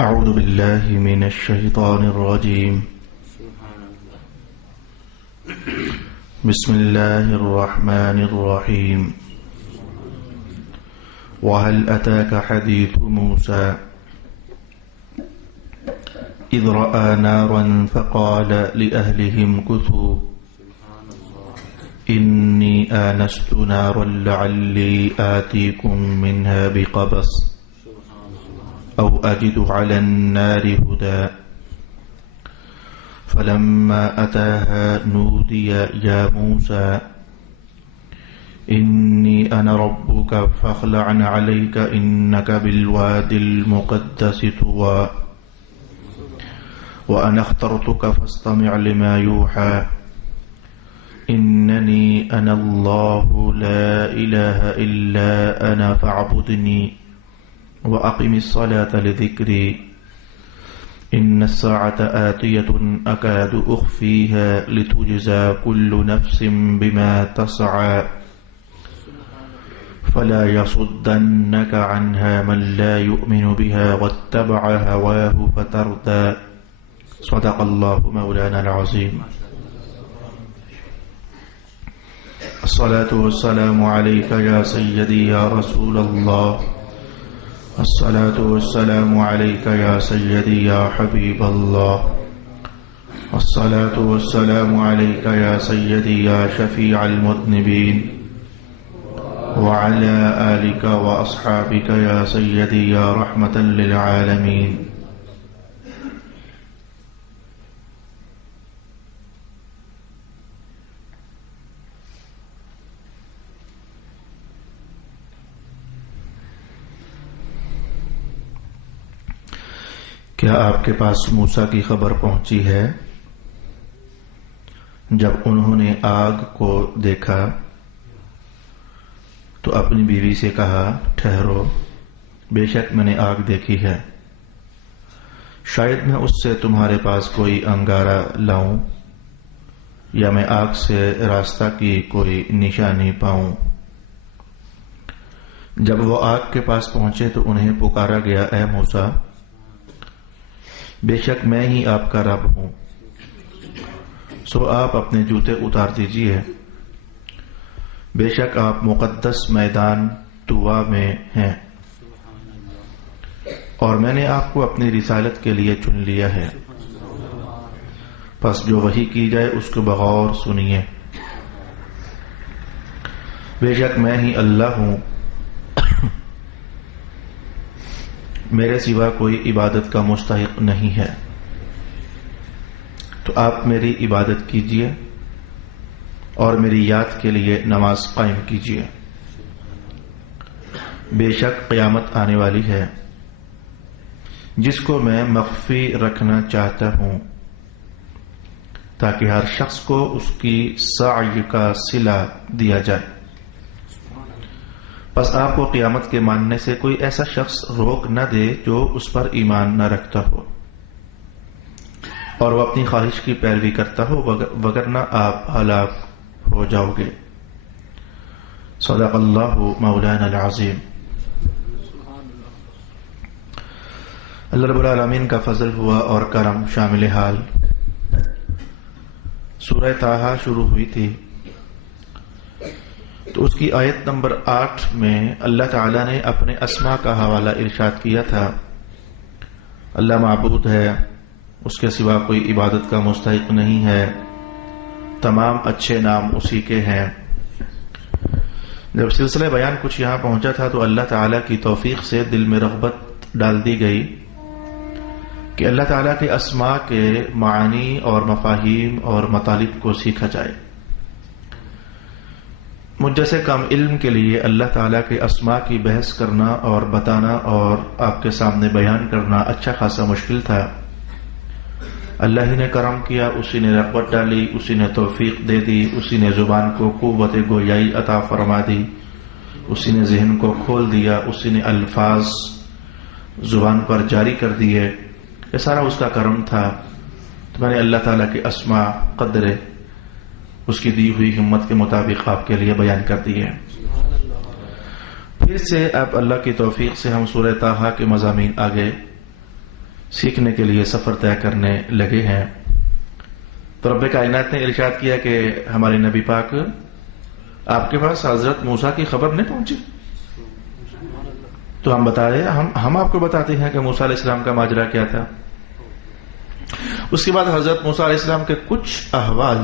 أعوذ بالله من الشيطان الرجيم. بسم الله الرحمن الرحيم. وهل أتاك حديث موسى إذ رأى نارا فقال لأهلهم كثوا إني آنست نارا لعلي آتيكم منها بقبس أو أجد على النار هدى فلما أتاها نودي يا موسى إني أنا ربك فاخلع عليك إنك بالوادي المقدس طوى وأنا اخترتك فاستمع لما يوحى إنني أنا الله لا إله إلا أنا فاعبدني وأقم الصلاة لذكري إن الساعة آتية أكاد أخفيها لتجزى كل نفس بما تسعى فلا يصدنك عنها من لا يؤمن بها واتبع هواه فتردى صدق الله مولانا العظيم. الصلاة والسلام عليك يا سيدي يا رسول الله. الصلاة والسلام عليك يا سيدي يا حبيب الله. الصلاة والسلام عليك يا سيدي يا شفيع المذنبين وعلى آلك وأصحابك يا سيدي يا رحمة للعالمين. کیا آپ کے پاس موسیٰ کی خبر پہنچی ہے؟ جب انہوں نے آگ کو دیکھا تو اپنی بیوی سے کہا ٹھہرو، بے شک میں نے آگ دیکھی ہے، شاید میں اس سے تمہارے پاس کوئی انگارہ لاؤں یا میں آگ سے راستہ کی کوئی نشانی پاؤں۔ جب وہ آگ کے پاس پہنچے تو انہیں پکارا گیا اے موسیٰ، بے شک میں ہی آپ کا رب ہوں، سو آپ اپنے جوتے اتار دیجئے، بے شک آپ مقدس میدان طوا میں ہیں اور میں نے آپ کو اپنی رسالت کے لیے چن لیا ہے، پس جو وحی کی جائے اس کو بغور سنیے، بے شک میں ہی اللہ ہوں، میرے سوا کوئی عبادت کا مستحق نہیں ہے، تو آپ میری عبادت کیجئے اور میری یاد کے لیے نماز قائم کیجئے، بے شک قیامت آنے والی ہے جس کو میں مخفی رکھنا چاہتا ہوں تاکہ ہر شخص کو اس کی سعی کا صلہ دیا جائے، پس آپ کو قیامت کے ماننے سے کوئی ایسا شخص روک نہ دے جو اس پر ایمان نہ رکھتا ہو اور وہ اپنی خواہش کی پیروی کرتا ہو، وگرنہ آپ ہلاک ہو جاؤ گے۔ صدق اللہ مولانا العظیم۔ اللہ رب العالمین کا فضل ہوا اور کرم شامل حال۔ سورہ طٰہٰ شروع ہوئی تھی تو اس کی آیت نمبر 8 میں اللہ تعالیٰ نے اپنے اسماء کا حوالہ ارشاد کیا تھا۔ اللہ معبود ہے، اس کے سوا کوئی عبادت کا مستحق نہیں ہے، تمام اچھے نام اسی کے ہیں۔ جب سلسلہ بیان کچھ یہاں پہنچا تھا تو اللہ تعالیٰ کی توفیق سے دل میں رغبت ڈال دی گئی کہ اللہ تعالیٰ کے اسماء کے معانی اور مفاہیم اور مطالب کو سیکھا جائے۔ مجھ جیسے کم علم کے لیے اللہ تعالیٰ کے اسماء کی بحث کرنا اور بتانا اور آپ کے سامنے بیان کرنا اچھا خاصا مشکل تھا۔ اللہ ہی نے کرم کیا، اسی نے رغبت ڈالی، اسی نے توفیق دے دی، اسی نے زبان کو قوت گویائی عطا فرما دی، اسی نے ذہن کو کھول دیا، اسی نے الفاظ زبان پر جاری کر دیے، یہ سارا اس کا کرم تھا۔ تو میں نے اللہ تعالیٰ کے اسماء قدر اس کی دی ہوئی ہمت کے مطابق آپ کے لیے بیان کر دی ہے۔ پھر سے اب اللہ کی توفیق سے ہم سورہ طٰہٰ کے مضامین آگے سیکھنے کے لیے سفر طے کرنے لگے ہیں تو رب کائنات نے ارشاد کیا کہ ہمارے نبی پاک آپ کے پاس حضرت موسیٰ کی خبر نہیں پہنچی؟ تو ہم بتائیں، ہم آپ کو بتاتے ہیں کہ موسیٰ علیہ السلام کا ماجرا کیا تھا۔ اس کے بعد حضرت موسیٰ علیہ السلام کے کچھ احوال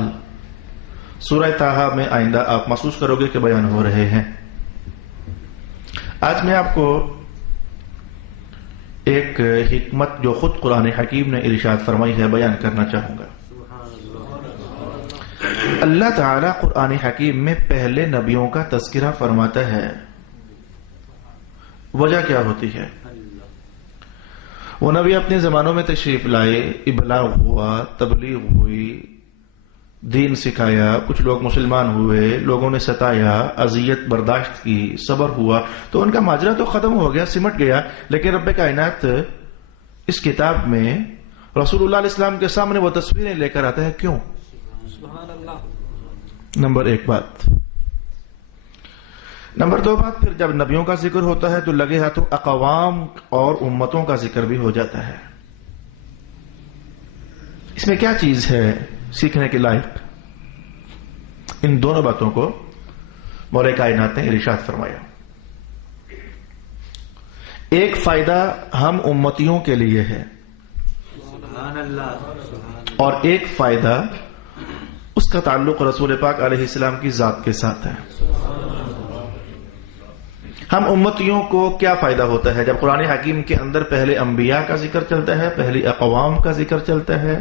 سورہ طٰہٰ میں آئندہ آپ محسوس کرو گے کہ بیان ہو رہے ہیں۔ آج میں آپ کو ایک حکمت جو خود قرآن حکیم نے ارشاد فرمائی ہے بیان کرنا چاہوں گا۔ اللہ تعالی قرآن حکیم میں پہلے نبیوں کا تذکرہ فرماتا ہے، وجہ کیا ہوتی ہے؟ وہ نبی اپنے زمانوں میں تشریف لائے، ابلاغ ہوا، تبلیغ ہوئی، دین سکھایا، کچھ لوگ مسلمان ہوئے، لوگوں نے ستایا، اذیت برداشت کی، صبر ہوا، تو ان کا ماجرا تو ختم ہو گیا، سمٹ گیا۔ لیکن رب کائنات اس کتاب میں رسول اللہ علیہ السلام کے سامنے وہ تصویریں لے کر آتا ہے، کیوں؟ نمبر ایک بات۔ نمبر دو بات، پھر جب نبیوں کا ذکر ہوتا ہے تو لگے ہاتھوں اقوام اور امتوں کا ذکر بھی ہو جاتا ہے۔ اس میں کیا چیز ہے سیکھنے کے لائق؟ ان دونوں باتوں کو مولا کائنات نے ارشاد فرمایا۔ ایک فائدہ ہم امتیوں کے لیے ہے اور ایک فائدہ اس کا تعلق رسول پاک علیہ السلام کی ذات کے ساتھ ہے۔ ہم امتیوں کو کیا فائدہ ہوتا ہے جب قرآن حکیم کے اندر پہلے انبیاء کا ذکر چلتا ہے، پہلی اقوام کا ذکر چلتا ہے،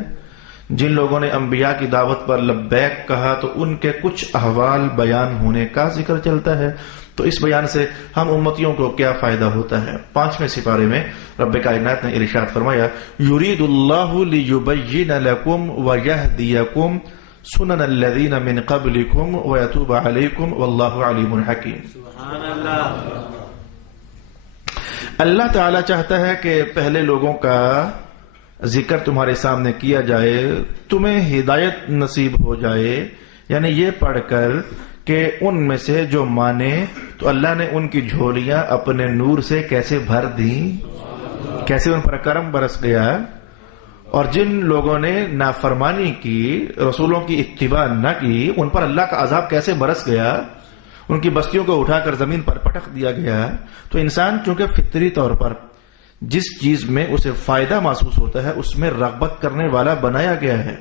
جن لوگوں نے انبیاء کی دعوت پر لبیک کہا تو ان کے کچھ احوال بیان ہونے کا ذکر چلتا ہے۔ تو اس بیان سے ہم امتیوں کو کیا فائدہ ہوتا ہے؟ 5ویں سپارے میں رب کائنات نے ارشاد فرمایا، یرید اللہ لیبین لکم ویہدیکم سنن الذین من قبلکم ویتوب علیکم واللہ علیم حکیم۔ اللہ تعالی چاہتا ہے کہ پہلے لوگوں کا ذکر تمہارے سامنے کیا جائے، تمہیں ہدایت نصیب ہو جائے، یعنی یہ پڑھ کر کہ ان میں سے جو مانے تو اللہ نے ان کی جھولیاں اپنے نور سے کیسے بھر دیں، کیسے ان پر کرم برس گیا، اور جن لوگوں نے نافرمانی کی، رسولوں کی اتباع نہ کی، ان پر اللہ کا عذاب کیسے برس گیا، ان کی بستیوں کو اٹھا کر زمین پر پٹک دیا گیا۔ تو انسان چونکہ فطری طور پر جس چیز میں اسے فائدہ محسوس ہوتا ہے اس میں رغبت کرنے والا بنایا گیا ہے،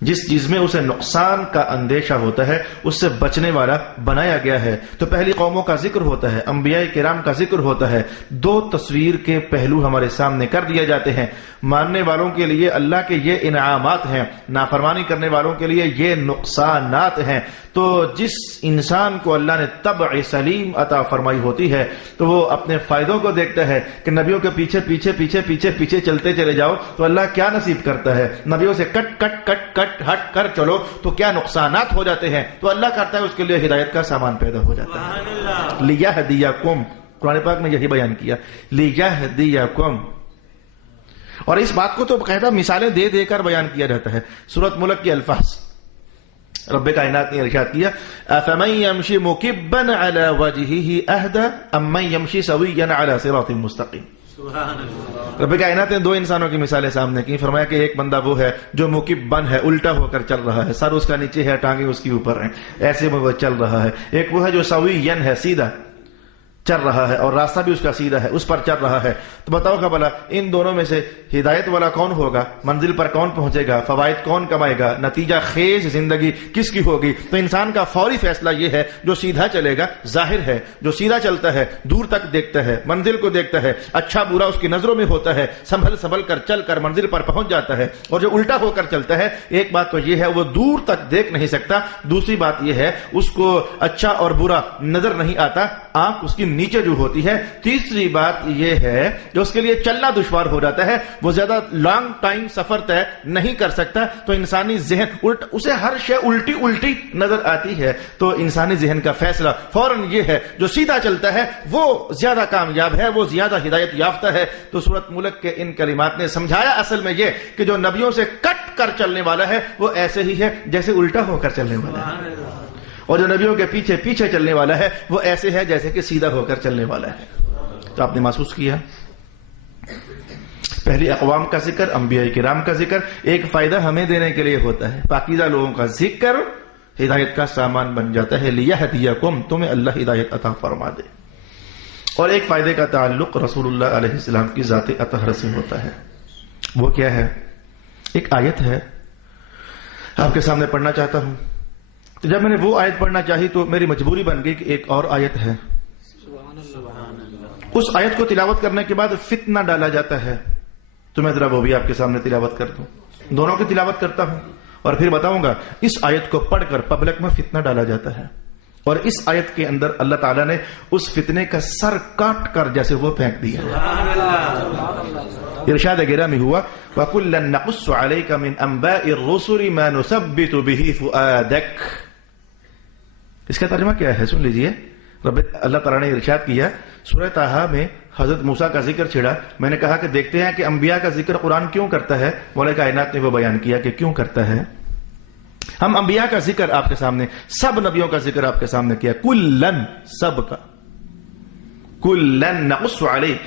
جس چیز میں اسے نقصان کا اندیشہ ہوتا ہے اس سے بچنے والا بنایا گیا ہے۔ تو پہلی قوموں کا ذکر ہوتا ہے، انبیاء کرام کا ذکر ہوتا ہے، دو تصویر کے پہلو ہمارے سامنے کر دیے جاتے ہیں۔ ماننے والوں کے لیے اللہ کے یہ انعامات ہیں، نافرمانی کرنے والوں کے لیے یہ نقصانات ہیں۔ تو جس انسان کو اللہ نے طبع سلیم عطا فرمائی ہوتی ہے تو وہ اپنے فائدوں کو دیکھتا ہے کہ نبیوں کے پیچھے پیچھے پیچھے پیچھے پیچھے چلتے چلے جاؤ تو اللہ کیا نصیب کرتا ہے، نبیوں سے کٹ کٹ کٹ کٹ ہٹ کر چلو تو کیا نقصانات ہو جاتے ہیں، تو اللہ کرتا ہے اس کے لیے ہدایت کا سامان پیدا ہو جاتا ہے۔ لیہدیکم، قرآن پاک نے یہی بیان کیا، لیہدیکم، اور اس بات کو تو باقاعدہ مثالیں دے دے کر بیان کیا جاتا ہے۔ سورۃ ملک کے الفاظ رب کائنات نے ارشاد کیا، افمن یمشی مکبا علی وجہہ اہدی امن یمشی سویا علی صراط مستقیم۔ رب کائنات نے دو انسانوں کی مثالیں سامنے کی، فرمایا کہ ایک بندہ وہ ہے جو مکبن ہے، الٹا ہو کر چل رہا ہے، سر اس کا نیچے ہے، ٹانگیں اس کی اوپر ہیں، ایسے میں وہ چل رہا ہے۔ ایک وہ ہے جو سوین ہے، سیدھا چل رہا ہے اور راستہ بھی اس کا سیدھا ہے، اس پر چل رہا ہے۔ تو بتاؤ کہ بھلا ان دونوں میں سے ہدایت والا کون ہوگا، منزل پر کون پہنچے گا، فوائد کون کمائے گا، نتیجہ خیز زندگی کس کی ہوگی؟ تو انسان کا فوری فیصلہ یہ ہے جو سیدھا چلے گا، ظاہر ہے جو سیدھا چلتا ہے دور تک دیکھتا ہے، منزل کو دیکھتا ہے، اچھا برا اس کی نظروں میں ہوتا ہے، سنبھل کر چل کر منزل پر پہنچ جاتا ہے۔ اور جو الٹا ہو کر چلتا ہے، ایک بات تو یہ ہے وہ دور تک دیکھ نہیں سکتا، دوسری بات یہ ہے اس کو اچھا اور برا نظر نہیں آتا، آنکھ اس کی نیچے جو ہوتی ہے، تیسری بات یہ ہے کہ اس کے لیے چلنا دشوار ہو جاتا ہے، وہ زیادہ لانگ ٹائم سفر طے نہیں کر سکتا۔ تو انسانی ذہن اسے ہر شے الٹی الٹی نظر آتی ہے، تو انسانی ذہن کا فیصلہ فوراً یہ ہے جو سیدھا چلتا ہے وہ زیادہ کامیاب ہے، وہ زیادہ ہدایت یافتہ ہے۔ تو سورۃ ملک کے ان کلمات نے سمجھایا اصل میں یہ کہ جو نبیوں سے کٹ کر چلنے والا ہے وہ ایسے ہی ہے جیسے الٹا ہو کر چلنے والا ہے، اور جو نبیوں کے پیچھے پیچھے چلنے والا ہے وہ ایسے ہے جیسے کہ سیدھا ہو کر چلنے والا ہے۔ تو آپ نے محسوس کیا پہلی اقوام کا ذکر، انبیاء کرام کا ذکر ایک فائدہ ہمیں دینے کے لیے ہوتا ہے. پاکیزہ لوگوں کا ذکر ہدایت کا سامان بن جاتا ہے. لیہدیکم، تمہیں اللہ ہدایت عطا فرما دے. اور ایک فائدے کا تعلق رسول اللہ علیہ السلام کی ذات اطہر سے ہوتا ہے. وہ کیا ہے؟ ایک آیت ہے، آپ کے سامنے پڑھنا چاہتا ہوں. تو جب میں نے وہ آیت پڑھنا چاہی تو میری مجبوری بن گئی کہ ایک اور آیت ہے. اس آیت کو تلاوت کرنے کے بعد فتنہ ڈالا جاتا ہے. تو میں ذرا وہ بھی آپ کے سامنے تلاوت کر دوں. دونوں کی تلاوت کرتا ہوں اور پھر بتاؤں گا اس آیت کو پڑھ کر پبلک میں فتنہ ڈالا جاتا ہے، اور اس آیت کے اندر اللہ تعالیٰ نے اس فتنے کا سر کاٹ کر جیسے وہ پھینک دیا. ارشاد گرامی ہوا وَكُلًّا نَقُصُّ عَلَيْكَ مِنْ أَنْبَاءِ الرُّسُلِ مَا نُثَبِّتُ بِهِ فُؤَادَكَ. اس کا ترجمہ کیا ہے؟ سن لیجئے. اللہ تعالیٰ نے ارشاد کیا سورہ طٰہٰ میں حضرت موسیٰ کا ذکر چھڑا. میں نے کہا کہ دیکھتے ہیں کہ انبیاء کا ذکر قرآن کیوں کرتا ہے. مولا کائنات نے وہ بیان کیا کہ کیوں کرتا ہے. ہم انبیاء کا ذکر آپ کے سامنے، سب نبیوں کا ذکر آپ کے سامنے کیا. کلن، سب کا. کلن نقص علیک،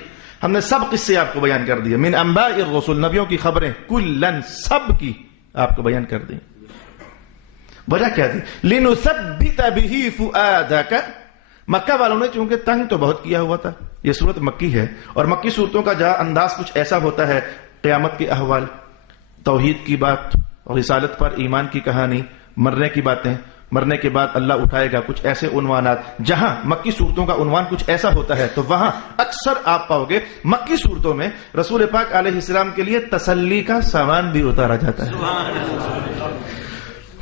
ہم نے سب قصے آپ کو بیان کر دیے. من انباء الرسل، نبیوں کی خبریں. کلن، سب کی آپ کو بیان کر دی. وجہ کیا تھی؟ لنثبت به فؤادک. مکہ والوں نے چونکہ تنگ تو بہت کیا ہوا تھا. یہ صورت مکی ہے، اور مکی صورتوں کا جہاں انداز کچھ ایسا ہوتا ہے، قیامت کے احوال، توحید کی بات اور رسالت پر ایمان کی کہانی، مرنے کی باتیں، مرنے کے بعد اللہ اٹھائے گا، کچھ ایسے عنوانات. جہاں مکی صورتوں کا عنوان کچھ ایسا ہوتا ہے تو وہاں اکثر آپ پاؤ گے مکی صورتوں میں رسول پاک علیہ السلام کے لیے تسلی کا سامان بھی اتارا جاتا ہے.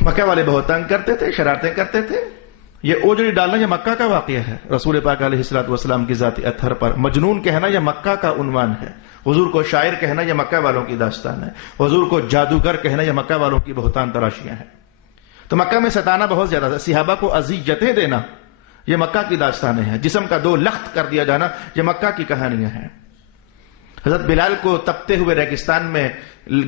مکہ والے بہت تنگ کرتے تھے، شرارتیں کرتے تھے. یہ اوجڑی ڈالنا یہ مکہ کا واقعہ ہے. رسول پاک علیہ السلام کی ذات اطہر پر مجنون کہنا یہ مکہ کا عنوان ہے. حضور کو شاعر کہنا یہ مکہ والوں کی داستان ہے. حضور کو جادوگر کہنا یہ مکہ والوں کی بہتان تراشیاں ہیں. تو مکہ میں ستانا بہت زیادہ تھا. صحابہ کو اذیتیں دینا یہ مکہ کی داستانیں ہیں. جسم کا دو لخت کر دیا جانا یہ مکہ کی کہانیاں ہیں. حضرت بلال کو تپتے ہوئے ریگستان میں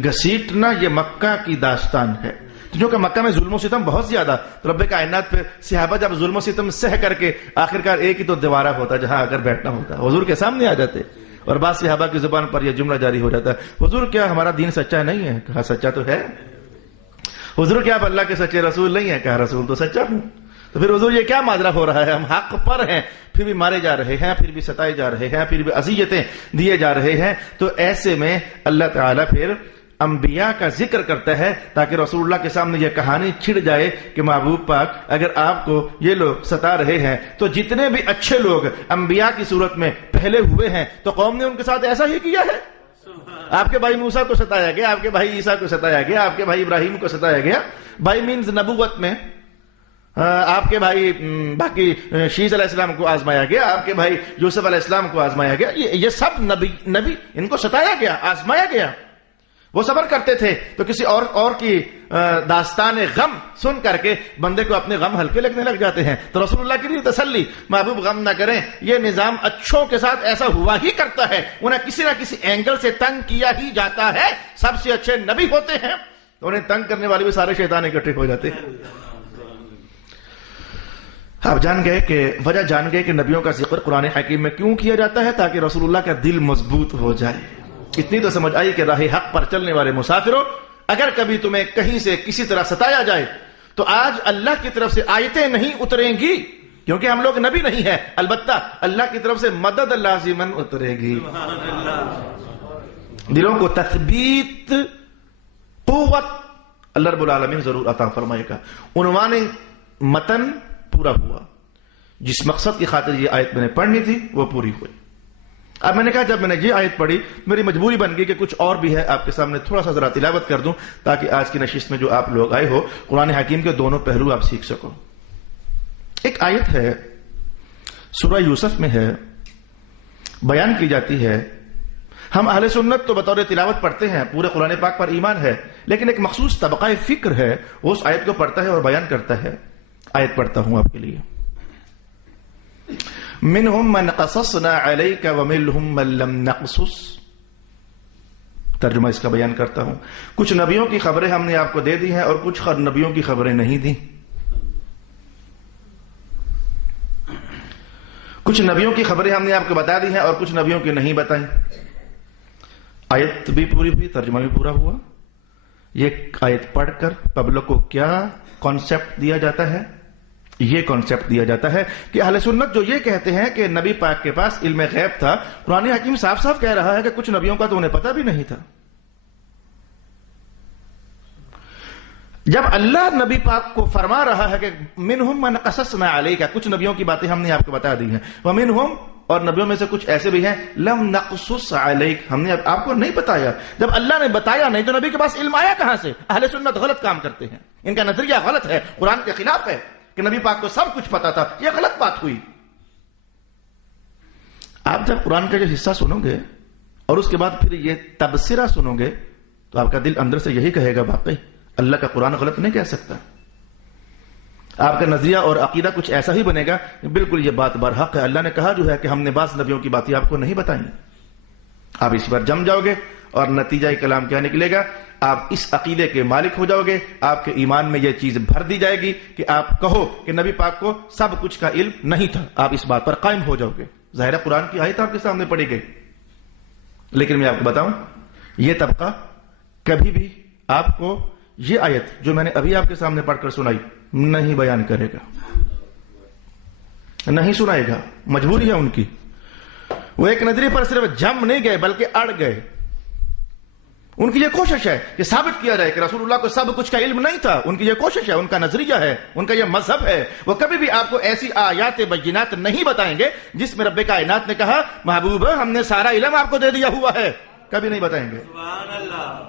گھسیٹنا یہ مکہ کی داستان ہے. جو کہ مکہ میں ظلم و ستم بہت زیادہ، تو رب کائنات پہ صحابہ جب ظلم و ستم سہ کر کے آخرکار ایک ہی تو دیوارہ ہوتا جہاں آ کر بیٹھنا ہوتا، حضور کے سامنے آ جاتے. اور بعض صحابہ کی زبان پر یہ جملہ جاری ہو جاتا ہے حضور کیا ہمارا دین سچا نہیں ہے؟ کہا سچا تو ہے. حضور کیا آپ اللہ کے سچے رسول نہیں ہیں؟ کہا رسول تو سچا ہوں. تو پھر حضور یہ کیا ماجرا ہو رہا ہے؟ ہم حق پر ہیں پھر بھی مارے جا رہے ہیں، پھر بھی ستائے جا رہے ہیں، پھر بھی اذیتیں دیے جا رہے ہیں. تو ایسے میں اللہ تعالیٰ پھر انبیاء کا ذکر کرتا ہے تاکہ رسول اللہ کے سامنے یہ کہانی چھڑ جائے کہ محبوب پاک اگر آپ کو یہ لوگ ستا رہے ہیں تو جتنے بھی اچھے لوگ انبیاء کی صورت میں پہلے ہوئے ہیں تو قوم نے ان کے ساتھ ایسا ہی کیا ہے. آپ کے بھائی موسیٰ کو ستایا گیا، آپ کے بھائی عیسیٰ کو ستایا گیا، آپ کے بھائی ابراہیم کو ستایا گیا. بھائی مینز نبوت میں آپ کے بھائی باقی شیس علیہ السلام کو آزمایا گیا، آپ کے بھائی یوسف علیہ السلام کو آزمایا گیا. یہ سب نبی ان کو ستایا گیا، آزمایا گیا. وہ صبر کرتے تھے تو کسی اور کی داستان غم سن کر کے بندے کو اپنے غم ہلکے لگنے لگ جاتے ہیں. تو رسول اللہ کی لیے تسلی، محبوب غم نہ کریں، یہ نظام اچھوں کے ساتھ ایسا ہوا ہی کرتا ہے. انہیں کسی نہ کسی اینگل سے تنگ کیا ہی جاتا ہے. سب سے اچھے نبی ہوتے ہیں تو انہیں تنگ کرنے والے بھی سارے شیطان اکٹھے ہو جاتے ہیں. آپ جان گئے کہ وجہ جان گئے کہ نبیوں کا ذکر قرآن حکیم میں کیوں کیا جاتا ہے؟ تاکہ رسول اللہ کا دل مضبوط ہو جائے. اتنی تو سمجھ آئی کہ راہ حق پر چلنے والے مسافروں، اگر کبھی تمہیں کہیں سے کسی طرح ستایا جائے تو آج اللہ کی طرف سے آیتیں نہیں اتریں گی کیونکہ ہم لوگ نبی نہیں ہیں، البتہ اللہ کی طرف سے مدد لازماً اترے گی. دلوں کو تثبیت، قوت اللہ رب العالمین ضرور عطا فرمائے گا. عنوان متن پورا ہوا. جس مقصد کی خاطر یہ آیت میں نے پڑھنی تھی وہ پوری ہوئی. اب میں نے کہا جب میں نے یہ آیت پڑھی میری مجبوری بن گئی کہ کچھ اور بھی ہے آپ کے سامنے تھوڑا سا ذرا تلاوت کر دوں تاکہ آج کی نشست میں جو آپ لوگ آئے ہو قرآن حکیم کے دونوں پہلو آپ سیکھ سکو. ایک آیت ہے سورہ یوسف میں ہے، بیان کی جاتی ہے. ہم اہل سنت تو بطور تلاوت پڑھتے ہیں، پورے قرآن پاک پر ایمان ہے، لیکن ایک مخصوص طبقہ فکر ہے وہ اس آیت کو پڑھتا ہے اور بیان کرتا ہے. آیت پڑھتا ہوں آپ کے لیے. منہم من قصصنا علیک ومنہم من لم نقصص. ترجمہ اس کا بیان کرتا ہوں. کچھ نبیوں کی خبریں ہم نے آپ کو دے دی ہیں اور کچھ نبیوں کی خبریں نہیں دی. کچھ نبیوں کی خبریں ہم نے آپ کو بتا دی ہیں اور کچھ نبیوں کی نہیں بتائیں. آیت بھی پوری ہوئی، ترجمہ بھی پورا ہوا. یہ آیت پڑھ کر پبلک کو کیا کانسیپٹ دیا جاتا ہے؟ یہ کانسیپٹ دیا جاتا ہے کہ اہل سنت جو یہ کہتے ہیں کہ نبی پاک کے پاس علم غیب تھا، قرآن حکیم صاف صاف کہہ رہا ہے کہ کچھ نبیوں کا تو انہیں پتہ بھی نہیں تھا. جب اللہ نبی پاک کو فرما رہا ہے کہ منہم من قصصنا علیک، کچھ نبیوں کی باتیں ہم نے آپ کو بتا دی ہیں، ومنہم، اور نبیوں میں سے کچھ ایسے بھی ہیں لم نقصص علیک، ہم نے آپ کو نہیں بتایا. جب اللہ نے بتایا نہیں تو نبی کے پاس علم آیا کہاں سے؟ اہل سنت غلط کام کرتے ہیں، ان کا نظریہ غلط ہے، قرآن کے خلاف ہے کہ نبی پاک کو سب کچھ پتا تھا. یہ غلط بات ہوئی. آپ جب قرآن کا جو حصہ سنو گے اور اس کے بعد پھر یہ تبصرہ سنو گے تو آپ کا دل اندر سے یہی کہے گا واقعی اللہ کا قرآن غلط نہیں کہہ سکتا. آپ کا نظریہ اور عقیدہ کچھ ایسا ہی بنے گا بالکل یہ بات برحق ہے. اللہ نے کہا جو ہے کہ ہم نے بعض نبیوں کی باتیں آپ کو نہیں بتائیں. آپ اس پر جم جاؤ گے اور نتیجہ کلام کیا نکلے گا؟ آپ اس عقیدے کے مالک ہو جاؤ گے. آپ کے ایمان میں یہ چیز بھر دی جائے گی کہ آپ کہو کہ نبی پاک کو سب کچھ کا علم نہیں تھا. آپ اس بات پر قائم ہو جاؤ گے. ظاہر قرآن کی آیت آپ کے سامنے پڑھی گئی، لیکن میں آپ کو بتاؤں یہ طبقہ کبھی بھی آپ کو یہ آیت جو میں نے ابھی آپ کے سامنے پڑھ کر سنائی نہیں بیان کرے گا، نہیں سنائے گا. مجبوری ہے ان کی. وہ ایک نظریے پر صرف جم نہیں گئے بلکہ اڑ گئے. ان کی یہ کوشش ہے کہ ثابت کیا جائے کہ رسول اللہ کو سب کچھ کا علم نہیں تھا. ان کی یہ کوشش ہے، ان کا نظریہ ہے، ان کا یہ مذہب ہے. وہ کبھی بھی آپ کو ایسی آیات بینات نہیں بتائیں گے جس میں رب کائنات نے کہا محبوب ہم نے سارا علم آپ کو دے دیا ہوا ہے. کبھی نہیں بتائیں گے. سبحان اللہ.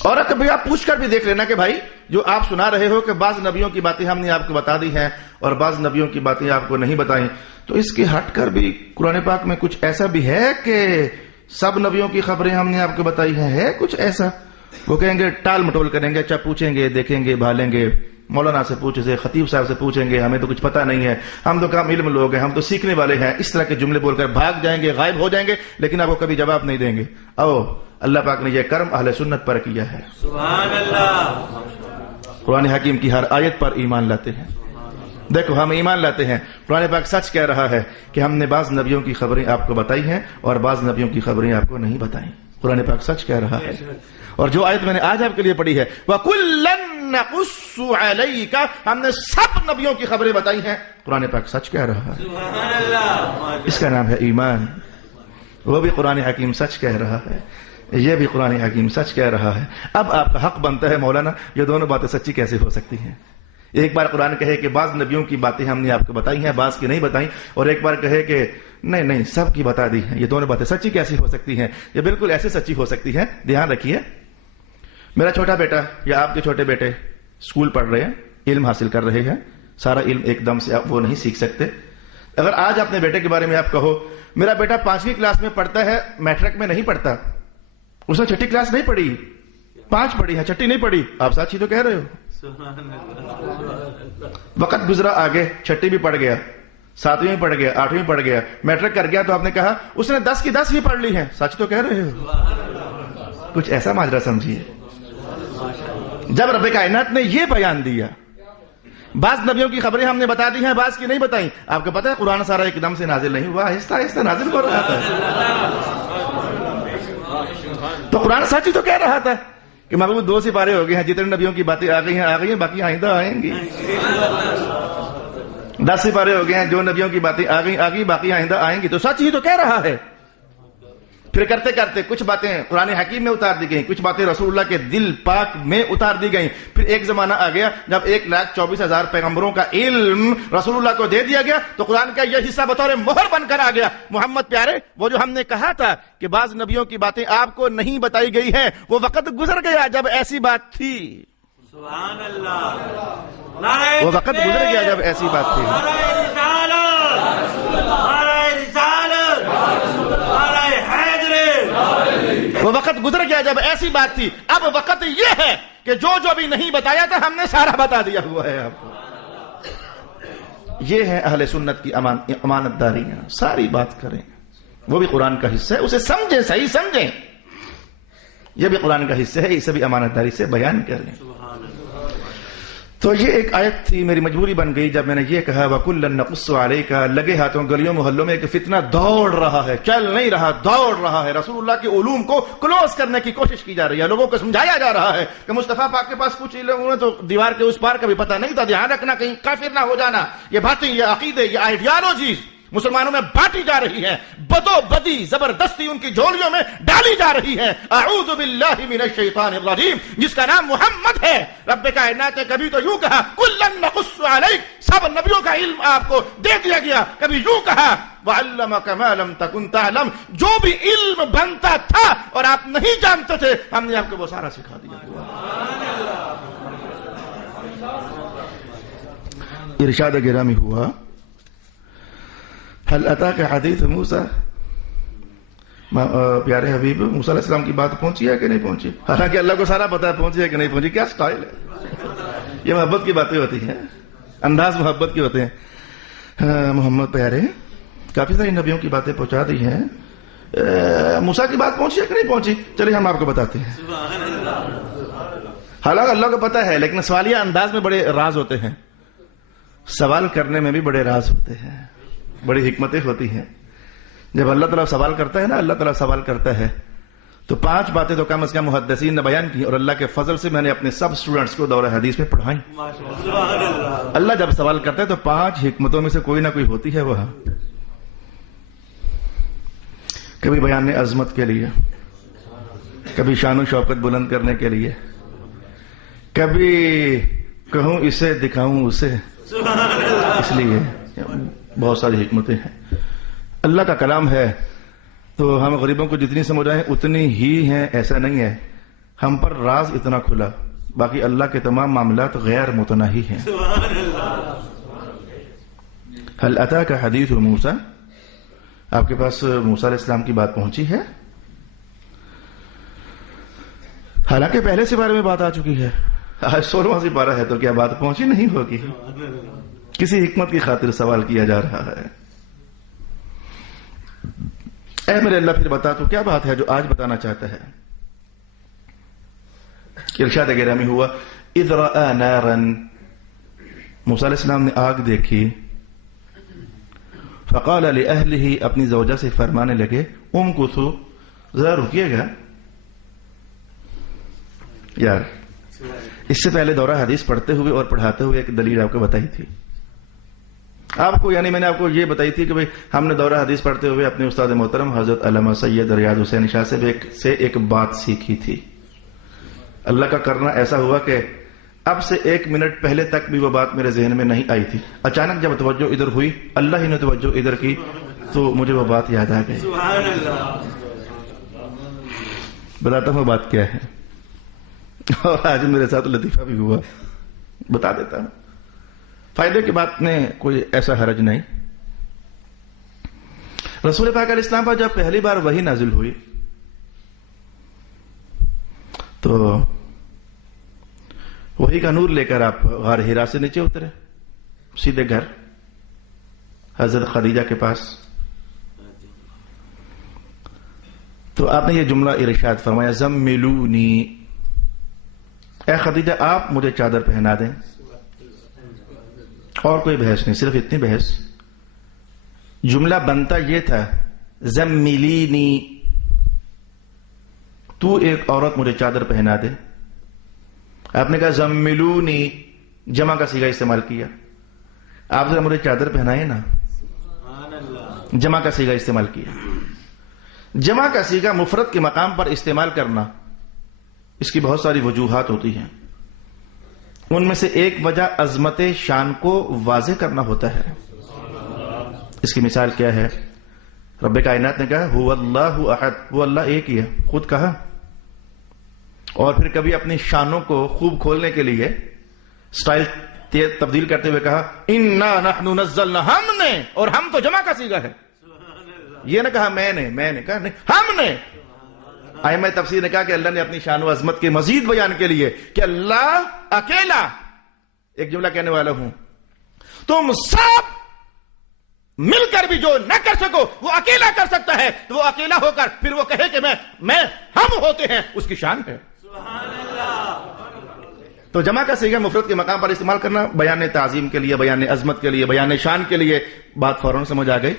اور کبھی آپ پوچھ کر بھی دیکھ لینا کہ بھائی جو آپ سنا رہے ہو کہ بعض نبیوں کی باتیں ہم نے آپ کو بتا دی ہیں اور بعض نبیوں کی باتیں آپ کو نہیں بتائیں، تو اس کے ہٹ کر بھی قرآن پاک میں کچھ ایسا بھی ہے کہ سب نبیوں کی خبریں ہم نے آپ کو بتائی ہیں؟ ہے کچھ ایسا؟ وہ کہیں گے ٹال مٹول کریں گے. اچھا پوچھیں گے، دیکھیں گے، بھالیں گے، مولانا سے پوچھیں گے، خطیب صاحب سے پوچھیں گے، ہمیں تو کچھ پتہ نہیں ہے، ہم تو کم علم لوگ ہیں، ہم تو سیکھنے والے ہیں. اس طرح کے جملے بول کر بھاگ جائیں گے، غائب ہو جائیں گے، لیکن آپ کو کبھی جواب نہیں دیں گے. اللہ پاک نے یہ کرم اہل سنت پر کیا ہے. سبحان اللہ. قرآن حکیم کی ہر آیت پر ایمان لاتے ہیں. دیکھو ہم ایمان لاتے ہیں. قرآن پاک سچ کہہ رہا ہے کہ ہم نے بعض نبیوں کی خبریں آپ کو بتائی ہیں اور بعض نبیوں کی خبریں آپ کو نہیں بتائیں. قرآن پاک سچ کہہ رہا ہے. اور جو آیت میں نے آج آپ کے لیے پڑھی ہے وَكُلًّا نَقُصُّ عَلَيْكَ، ہم نے سب نبیوں کی خبریں بتائی ہیں. قرآن پاک سچ کہہ رہا ہے. سبحان اللہ. اس کا نام ہے ایمان. وہ بھی قرآن حکیم سچ کہہ رہا ہے، یہ بھی قرآن حکیم سچ کہہ رہا ہے. اب آپ کا حق بنتا ہے مولانا یہ دونوں باتیں سچی کیسے ہو سکتی ہیں؟ ایک بار قرآن کہے کہ بعض نبیوں کی باتیں ہم نے آپ کو بتائی ہیں، بعض کی نہیں بتائیں، اور ایک بار کہے کہ نہیں سب کی بتا دی ہیں. یہ دونوں باتیں سچی کیسی ہو سکتی ہیں؟ یہ بالکل ایسے سچی ہو سکتی ہیں. دھیان رکھیے، میرا چھوٹا بیٹا یا آپ کے چھوٹے بیٹے اسکول پڑھ رہے ہیں، علم حاصل کر رہے ہیں. سارا علم ایک دم سے آپ وہ نہیں سیکھ سکتے. اگر آج اپنے بیٹے کے بارے میں آپ کہو میرا بیٹا 5ویں کلاس میں پڑھتا ہے، میٹرک میں نہیں پڑھتا، اس نے 6ٹھی کلاس نہیں پڑھی، 5 پڑھی ہے، 6ٹھی نہیں پڑھی، آپ سچ ہی تو کہہ رہے ہو. وقت گزرا آگے، 6ٹھی بھی پڑھ گیا، 7ویں پڑھ گیا، 8ویں پڑھ گیا، میٹرک کر گیا، تو آپ نے کہا اس نے 10 کی 10 ہی پڑھ لی ہیں. سچ تو کہہ رہے ہو. کچھ ایسا ماجرا سمجھیے. جب رب کائنات نے یہ بیان دیا بعض نبیوں کی خبریں ہم نے بتا دی ہیں، بعض کی نہیں بتائیں. آپ کو پتا ہے قرآن سارا ایک دم سے نازل نہیں ہوا، آہستہ آہستہ نازل ہو رہا تھا. تو قرآن سچ ہی تو کہہ رہا تھا کہ محبوب 2 سپارے ہو گئے ہیں، جتنے نبیوں کی باتیں آ گئی ہیں، باقی آئندہ آئیں گی. 10 سپارے ہو گئے ہیں، جو نبیوں کی باتیں آ گئی باقی آئندہ آئیں گی. تو سچ ہی تو کہہ رہا ہے. پھر کرتے کرتے کچھ باتیں قرآن حکیم میں اتار دی گئیں، کچھ باتیں رسول اللہ کے دل پاک میں اتار دی گئیں. پھر ایک زمانہ آ گیا جب 1,24,000 پیغمبروں کا علم رسول اللہ کو دے دیا گیا، تو قرآن کا یہ حصہ بطور مہر بن کر آ گیا. محمد پیارے، وہ جو ہم نے کہا تھا کہ بعض نبیوں کی باتیں آپ کو نہیں بتائی گئی ہیں، وہ وقت گزر گیا جب ایسی بات تھی. سبحان اللہ. وہ وقت گزر گیا جب ایسی بات تھی. وہ وقت گزر گیا جب ایسی بات تھی. اب وقت یہ ہے کہ جو بھی نہیں بتایا تھا ہم نے سارا بتا دیا ہوا ہے آپ کو. یہ ہے اہل سنت کی امانت داریاں. ساری بات کریں، وہ بھی قرآن کا حصہ ہے، اسے سمجھیں، صحیح سمجھیں. یہ بھی قرآن کا حصہ ہے، اسے بھی امانت داری سے بیان کریں. تو یہ ایک آیت تھی، میری مجبوری بن گئی جب میں نے یہ کہا وَكُلًّا نَقُصُّ عَلَيْكَ، لگے ہاتھوں گلیوں محلوں میں ایک فتنہ دوڑ رہا ہے، چل نہیں رہا، دوڑ رہا ہے. رسول اللہ کے علوم کو کلوز کرنے کی کوشش کی جا رہی ہے، لوگوں کو سمجھایا جا رہا ہے کہ مصطفیٰ پاک کے پاس کچھ علم ہے تو دیوار کے اس پار کا بھی پتہ نہیں تھا، دھیان رکھنا کہیں کافر نہ ہو جانا. یہ باتیں، یہ عقیدے، یہ آئیڈیالوجیز مسلمانوں میں بانٹی جا رہی ہے، بدو بدی زبردستی ان کی جھولیوں میں ڈالی جا رہی ہے. اعوذ باللہ من الشیطان الرجیم، جس کا نام محمد ہے. رب کائنات نے کبھی تو یوں کہا کلا نقص علیک، سب نبیوں کا علم آپ کو دے دیا گیا. کبھی یوں کہا وعلمک ما لم تکن تعلم، جو بھی علم بنتا تھا اور آپ نہیں جانتے تھے ہم نے آپ کو وہ سارا سکھا دیا. ارشاد گرامی ہوا حل اتاک حدیث موسیٰ، پیارے حبیب موسیٰ علیہ السلام کی بات پہنچی ہے کہ نہیں پہنچی؟ حالانکہ اللہ کو سارا پتا ہے پہنچی ہے کہ نہیں پہنچی. کیا سٹائل ہے، یہ محبت کی باتیں ہوتی ہیں، انداز محبت کے ہوتے ہیں. محمد پیارے کافی ساری نبیوں کی باتیں پہنچا دی ہیں، موسیٰ کی بات پہنچی ہے کہ نہیں پہنچی؟ چلیے ہم آپ کو بتاتے ہیں. حالانکہ اللہ کو پتا ہے، لیکن سوالیہ انداز میں بڑے راز ہوتے ہیں، سوال کرنے میں بھی بڑے راز ہوتے ہیں، بڑی حکمتیں ہوتی ہیں. جب اللہ تعالیٰ سوال کرتا ہے نا، اللہ تعالیٰ سوال کرتا ہے تو 5 باتیں تو کم از کم محدثین نے بیان کی، اور اللہ کے فضل سے میں نے اپنے سب اسٹوڈنٹس کو دورہ حدیث میں پڑھائیں. اللہ جب سوال کرتا ہے تو 5 حکمتوں میں سے کوئی نہ کوئی ہوتی ہے وہاں. کبھی بیان عظمت کے لیے، کبھی شان و شوکت بلند کرنے کے لیے، کبھی کہوں اسے دکھاؤں اسے، اس لیے بہت ساری حکمتیں ہیں. اللہ کا کلام ہے تو ہم غریبوں کو جتنی سمجھ رہے ہیں اتنی ہی ہیں، ایسا نہیں ہے. ہم پر راز اتنا کھلا، باقی اللہ کے تمام معاملات غیر متناہی ہیں. حل اتاک حدیث موسیٰ، آپ کے پاس موسیٰ علیہ السلام کی بات پہنچی ہے؟ حالانکہ پہلے سے بارے میں بات آ چکی ہے، آج 16واں سے پارہ ہے تو کیا بات پہنچی نہیں ہوگی؟ کسی حکمت کی خاطر سوال کیا جا رہا ہے. اے میرے اللہ پھر بتا تو کیا بات ہے جو آج بتانا چاہتا ہے؟ ارشاد گرامی ہوا اذ رأى نارا، موسیٰ علیہ السلام نے آگ دیکھی. فقال لأہلہ، اپنی زوجہ سے فرمانے لگے امکثوا، ذرا رکیے گا. یار اس سے پہلے دورہ حدیث پڑھتے ہوئے اور پڑھاتے ہوئے ایک دلیل آپ کو بتائی تھی آپ کو، یعنی میں نے آپ کو یہ بتائی تھی کہ بھئی ہم نے دورہ حدیث پڑھتے ہوئے اپنے استاد محترم حضرت علامہ سید ریاض حسین شاہ سے ایک بات سیکھی تھی. اللہ کا کرنا ایسا ہوا کہ اب سے 1 منٹ پہلے تک بھی وہ بات میرے ذہن میں نہیں آئی تھی. اچانک جب توجہ ادھر ہوئی، اللہ ہی نے توجہ ادھر کی، تو مجھے وہ بات یاد آ گئی. بتاتا ہوں بات کیا ہے، اور آج میرے ساتھ لطیفہ بھی ہوا، بتا دیتا ہوں. فائدے کی بات میں کوئی ایسا حرج نہیں. رسول پاک علیہ السلام پر جب پہلی بار وحی نازل ہوئی تو وحی کا نور لے کر آپ غار ہرا سے نیچے اترے، سیدھے گھر حضرت خدیجہ کے پاس. تو آپ نے یہ جملہ ارشاد فرمایا زملونی، اے خدیجہ آپ مجھے چادر پہنا دیں. اور کوئی بحث نہیں، صرف اتنی بحث. جملہ بنتا یہ تھا زملینی، تو ایک عورت مجھے چادر پہنا دے. آپ نے کہا زملونی، جمع کا صیغہ استعمال کیا. آپ ذرا مجھے چادر پہنائے نا، جمع کا صیغہ استعمال کیا. جمع کا صیغہ مفرد کے مقام پر استعمال کرنا، اس کی بہت ساری وجوہات ہوتی ہیں. ان میں سے ایک وجہ عظمت شان کو واضح کرنا ہوتا ہے. اس کی مثال کیا ہے؟ رب کائنات نے کہا هو اللہ احد، وہ اللہ ایک ہی ہے، خود کہا. اور پھر کبھی اپنی شانوں کو خوب کھولنے کے لیے سٹائل تبدیل کرتے ہوئے کہا انا نحن نزلنا، ہم نے، اور ہم تو جمع کا صیغہ ہے. یہ نہ کہا میں نے کہا نہیں، ہم نے. ائمہ تفسیر نے کہا کہ اللہ نے اپنی شان و عظمت کے مزید بیان کے لیے کہ اللہ اکیلا، ایک جملہ کہنے والا ہوں، تم سب مل کر بھی جو نہ کر سکو وہ اکیلا کر سکتا ہے. تو وہ اکیلا ہو کر پھر وہ کہے کہ میں ہم ہوتے ہیں، اس کی شان ہے. تو جمع کا صیغہ مفرد کے مقام پر استعمال کرنا بیان تعظیم کے لیے، بیان عظمت کے لیے، بیان شان کے لیے، بات فوراً سمجھ آ گئی.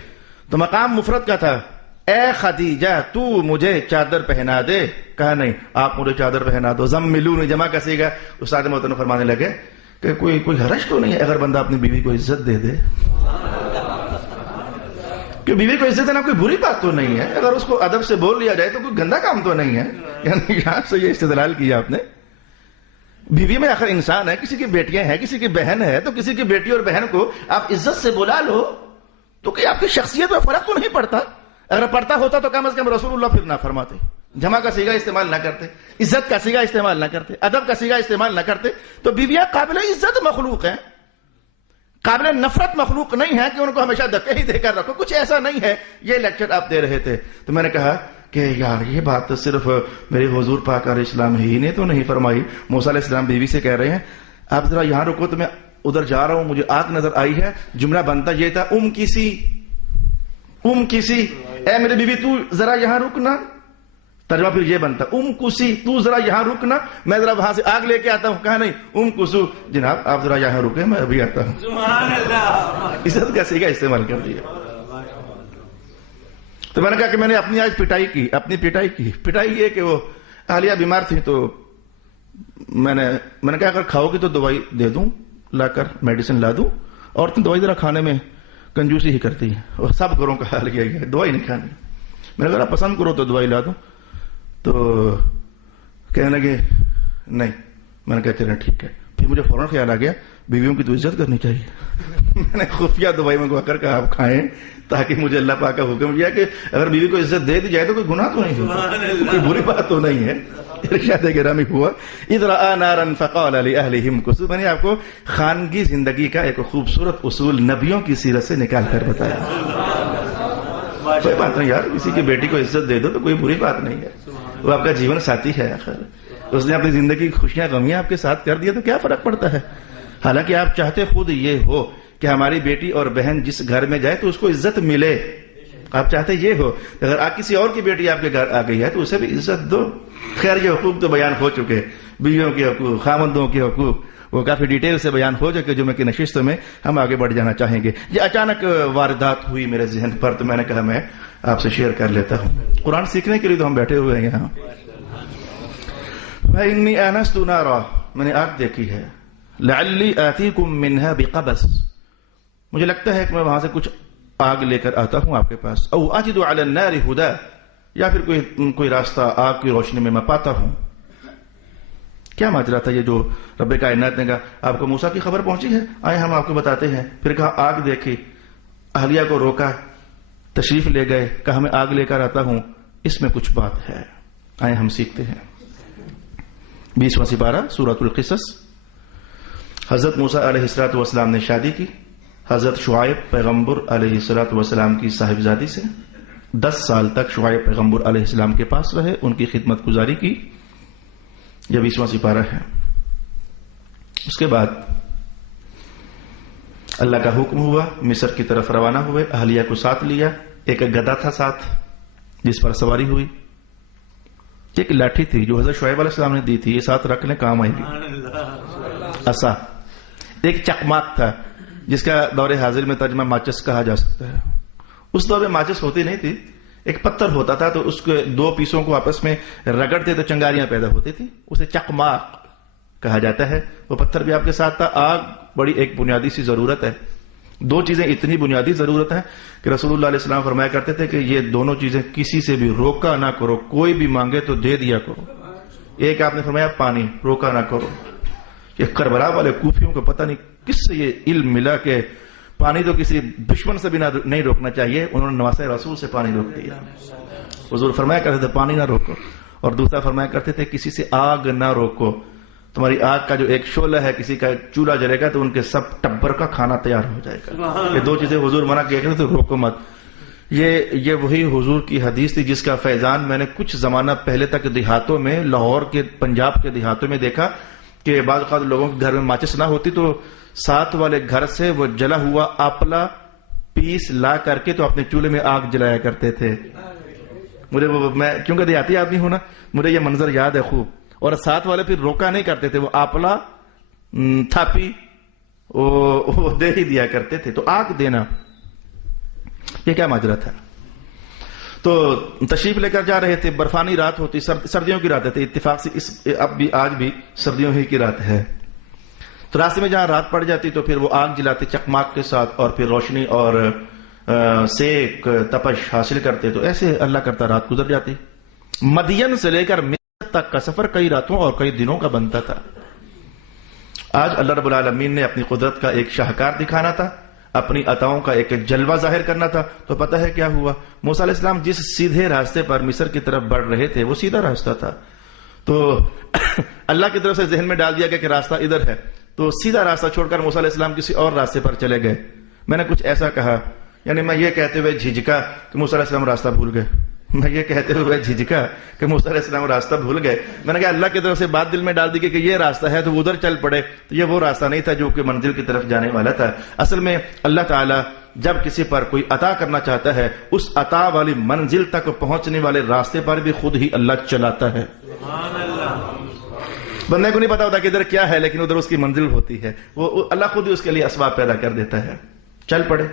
تو مقام مفرد کا تھا اے خدیجہ تو مجھے چادر پہنا دے، کہا نہیں آپ مجھے چادر پہنا دو. زملونی جمع کا صیغہ. استاد محترم فرمانے لگے کہ کوئی حرج تو نہیں ہے اگر بندہ اپنی بیوی کو عزت دے دے؟ کہ بیوی کو عزت دینا کوئی بری بات تو نہیں ہے، اگر اس کو ادب سے بول لیا جائے تو کوئی گندا کام تو نہیں ہے. یعنی یہاں سے یہ استدلال کیا آپ نے. بیوی میں آخر انسان ہے، کسی کی بیٹیاں ہیں، کسی کی بہن ہے، تو کسی کی بیٹی اور بہن کو آپ عزت سے بلا لو تو کہ آپ کی شخصیت میں فرق تو نہیں پڑتا. اگر پڑتا ہوتا تو کم از کم رسول اللہ پھر نہ فرماتے، جمع کا صیغہ استعمال نہ کرتے، عزت کا صیغہ استعمال نہ کرتے، ادب کا صیغہ استعمال نہ کرتے. تو بیویاں قابل عزت مخلوق ہیں، قابل نفرت مخلوق نہیں ہے کہ ان کو ہمیشہ دھکے ہی دے کر رکھو. کچھ ایسا نہیں ہے. یہ لیکچر آپ دے رہے تھے تو میں نے کہا کہ یار یہ بات تو صرف میرے حضور پاک علیہ السلام ہی نے تو نہیں فرمائی. موسیٰ علیہ السلام بیوی سے کہہ رہے ہیں آپ ذرا یہاں رکو تو میں ادھر جا رہا ہوں، مجھے آگ نظر آئی ہے. جملہ بنتا یہ تھا کسی اے میرے بیوی تو ذرا یہاں رکنا. ترجمہ پھر یہ بنتا کسی تو ذرا یہاں رکنا، میں ذرا وہاں سے آگ لے کے آتا ہوں. کہا نہیں کسو جناب آپ ذرا یہاں رکے میں ابھی آتا ہوں. سبحان اللہ. عزت کا صیغہ استعمال کر دیا. تو میں نے کہا کہ میں نے اپنی آج پٹائی کی. پٹائی یہ کہ وہ اہلیہ بیمار تھی تو میں نے کہا اگر کھاؤ گی تو دوائی دے دوں لا کر، میڈیسن لا دوں. عورتیں دوائی ذرا کھانے میں کنجوسی ہی کرتی ہیں اور سب گھروں کا حال یہی ہے، دوائی نہیں کھانی. میں نے کہا پسند کرو تو دوائی لا دوں. تو کہنے لگے نہیں. میں نے کہا چلیں ٹھیک ہے. پھر مجھے فوراً خیال آ گیا بیویوں کی تو عزت کرنی چاہیے. میں نے خفیہ دوائی منگوا کر کہا آپ کھائیں تاکہ مجھے اللہ پاک کا حکم دیا کہ اگر بیوی کو عزت دے دی جائے تو کوئی گناہ تو نہیں ہوگا، کوئی بری بات تو نہیں ہے. ارشاد گرامی ہوا اذ رأى نارا فقال لأهلهم كثوا. میں نے آپ کو خانگی زندگی کا ایک خوبصورت اصول نبیوں کی سیرت سے نکال کر بتایا. کوئی بات نہیں یار، کسی کی بیٹی کو عزت دے دو تو کوئی بری بات نہیں ہے. وہ آپ کا جیون ساتھی ہے، آخر اس نے اپنی زندگی کی خوشیاں غمیاں آپ کے ساتھ کر دیا تو کیا فرق پڑتا ہے. حالانکہ آپ چاہتے خود یہ ہو کہ ہماری بیٹی اور بہن جس گھر میں جائے تو اس کو عزت ملے. آپ چاہتے یہ ہو اگر کسی اور کی بیٹی آپ کے گھر آ گئی ہے تو اسے بھی عزت دو. خیر یہ حقوق تو بیان ہو چکے، بیویوں کے حقوق، خامندوں کے حقوق، وہ کافی ڈیٹیل سے بیان ہو چکے. جمعے کی نشستوں میں ہم آگے بڑھ جانا چاہیں گے. یہ اچانک واردات ہوئی میرے ذہن پر تو میں نے کہا میں آپ سے شیئر کر لیتا ہوں. قرآن سیکھنے کے لیے تو ہم بیٹھے ہوئے ہیں یہاں. فَإِنِّي آنَسْتُ نَارًا. میں نے آگ دیکھی ہے. لَعَلِّي آتِيكُم مِّنْهَا بِقَبَسٍ. مجھے لگتا ہے کہ میں وہاں سے کچھ آگ لے کر آتا ہوں آپ کے پاس. او اجد علی النار ہدی. یا پھر کوئی راستہ آگ کی روشنی میں پاتا ہوں. کیا ماجرا تھا یہ جو رب کائنات نے کہا آپ کو موسیٰ کی خبر پہنچی ہے، آئے ہم آپ کو بتاتے ہیں. پھر کہا آگ دیکھی، اہلیہ کو روکا، تشریف لے گئے، کہا میں آگ لے کر آتا ہوں. اس میں کچھ بات ہے، آئے ہم سیکھتے ہیں. 20واں سپارہ سورۃ القصص. حضرت موسیٰ علیہ السلام نے شادی کی حضرت شعیب پیغمبر علیہ السلام کی صاحبزادی سے. 10 سال تک شعیب پیغمبر علیہ السلام کے پاس رہے، ان کی خدمت گزاری کی. یہ 20واں سپارہ ہے. اس کے بعد اللہ کا حکم ہوا، مصر کی طرف روانہ ہوئے. اہلیہ کو ساتھ لیا. ایک گدا تھا ساتھ جس پر سواری ہوئی. ایک لاٹھی تھی جو حضرت شعیب علیہ السلام نے دی تھی، یہ ساتھ رکھ لیں کام آئے گی. عصا. ایک چکماک تھا جس کا دور حاضر میں ترجمہ ماچس کہا جا سکتا ہے. اس دور میں ماچس ہوتی نہیں تھی، ایک پتھر ہوتا تھا تو اس کے 2 پیسوں کو آپس میں رگڑتے تو چنگاریاں پیدا ہوتی تھی، اسے چکماک کہا جاتا ہے. وہ پتھر بھی آپ کے ساتھ تھا. آگ بڑی ایک بنیادی سی ضرورت ہے. 2 چیزیں اتنی بنیادی ضرورت ہیں کہ رسول اللہ علیہ السلام فرمایا کرتے تھے کہ یہ دونوں چیزیں کسی سے بھی روکا نہ کرو، کوئی بھی مانگے تو دے دیا کرو. ایک آپ نے فرمایا پانی، روکا نہ کرو. یہ کربلا والے کوفیوں کو پتہ نہیں کس سے یہ علم ملا کہ پانی تو کسی دشمن سے بھی نہیں روکنا چاہیے. انہوں نے نواسۂ رسول سے پانی روک دیا. حضور فرمایا کرتے تھے پانی نہ روکو. اور دوسرا فرمایا کرتے تھے کسی سے آگ نہ روکو. تمہاری آگ کا جو ایک شعلہ ہے کسی کا چولہا جلے گا تو ان کے سب ٹبر کا کھانا تیار ہو جائے گا. یہ 2 چیزیں حضور منع کیا کرتے تھے، روکو مت. یہ وہی حضور کی حدیث تھی جس کا فیضان میں نے کچھ زمانہ پہلے تک دیہاتوں میں، لاہور کے پنجاب کے دیہاتوں میں دیکھا کہ بعض اوقات لوگوں کے گھر میں ماچس نہ ہوتی تو ساتھ والے گھر سے وہ جلا ہوا آپلا پیس لا کر کے تو اپنے چولہے میں آگ جلایا کرتے تھے. میں کیونکہ دیہاتی آدمی ہوں نا، مجھے یہ منظر یاد ہے خوب. اور ساتھ والے پھر روکا نہیں کرتے تھے، وہ آپلا تھاپی وہ دے ہی دیا کرتے تھے. تو آگ دینا یہ کیا ماجرا تھا؟ تو تشریف لے کر جا رہے تھے، برفانی رات ہوتی، سردیوں کی رات تھی، اتفاق سے اب بھی آج بھی سردیوں ہی کی رات ہے. تو راستے میں جہاں رات پڑ جاتی تو پھر وہ آگ جلاتے چکماک کے ساتھ، اور پھر روشنی اور سیک تپش حاصل کرتے. تو ایسے اللہ کرتا رات گزر جاتی. مدین سے لے کر مصر تک کا سفر کئی راتوں اور کئی دنوں کا بنتا تھا. آج اللہ رب العالمین نے اپنی قدرت کا ایک شاہکار دکھانا تھا، اپنی عطاؤں کا ایک جلوہ ظاہر کرنا تھا. تو پتہ ہے کیا ہوا؟ موسیٰ علیہ السلام جس سیدھے راستے پر مصر کی طرف بڑھ رہے تھے وہ سیدھا راستہ تھا. تو اللہ کی طرف سے ذہن میں ڈال دیا گیا کہ راستہ ادھر ہے. تو سیدھا راستہ چھوڑ کر موسیٰ علیہ السلام کسی اور راستے پر چلے گئے. میں نے کچھ ایسا کہا، یعنی میں یہ کہتے ہوئے جھجکا کہ موسیٰ علیہ السلام راستہ بھول گئے. میں یہ کہتے ہوئے جھجکا کہ موسیٰ علیہ السلام راستہ بھول گئے. میں نے کہا اللہ کی طرف سے بات دل میں ڈال دی کہ یہ راستہ ہے تو ادھر چل پڑے. تو یہ وہ راستہ نہیں تھا جو کہ منزل کی طرف جانے والا تھا. اصل میں اللہ تعالیٰ جب کسی پر کوئی عطا کرنا چاہتا ہے، اس عطا والی منزل تک پہنچنے والے راستے پر بھی خود ہی اللہ چلاتا ہے. بندے کو نہیں پتا ہوتا کہ ادھر کیا ہے، لیکن ادھر اس کی منزل ہوتی ہے. وہ اللہ خود ہی اس کے لیے اسباب پیدا کر دیتا ہے. چل پڑے.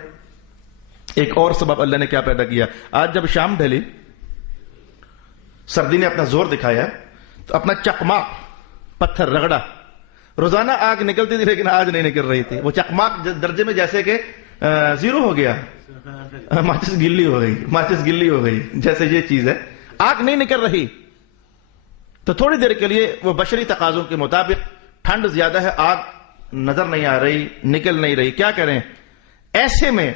ایک اور سبب اللہ نے کیا پیدا کیا؟ آج جب شام ڈھلی، سردی نے اپنا زور دکھایا، تو اپنا چکماک پتھر رگڑا. روزانہ آگ نکلتی تھی لیکن آج نہیں نکل رہی تھی. وہ چکماک درجے میں جیسے کہ زیرو ہو گیا، ماچس گلی ہو گئی جیسے یہ چیز ہے. آگ نہیں نکل رہی. تو تھوڑی دیر کے لیے وہ بشری تقاضوں کے مطابق ٹھنڈ زیادہ ہے، آگ نظر نہیں آ رہی، نکل نہیں رہی، کیا کریں؟ ایسے میں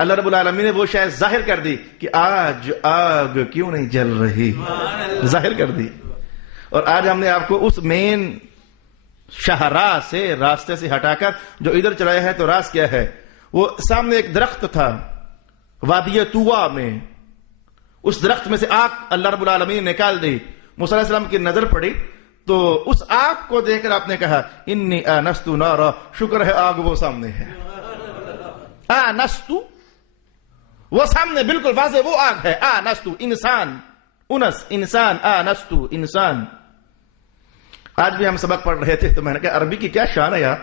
اللہ رب العالمین نے وہ شاید ظاہر کر دی کہ آج آگ کیوں نہیں جل رہی، ظاہر کر دی. اور آج ہم نے آپ کو اس مین شاہراہ سے، راستے سے ہٹا کر جو ادھر چلایا ہے. تو راز کیا ہے؟ وہ سامنے ایک درخت تھا وادی طوا میں، اس درخت میں سے آگ اللہ رب العالمین نے نکال دی. موسیٰ علیہ السلام کی نظر پڑی تو اس آگ کو دیکھ کر آپ نے کہا انی آنست نارا، شکر ہے آگ وہ سامنے ہے. آنست، وہ سامنے بالکل واضح وہ آگ ہے. آنست، انسان، انس، انسان، آنست، انسان. آج بھی ہم سبق پڑھ رہے تھے تو میں نے کہا عربی کی کیا شان ہے یار.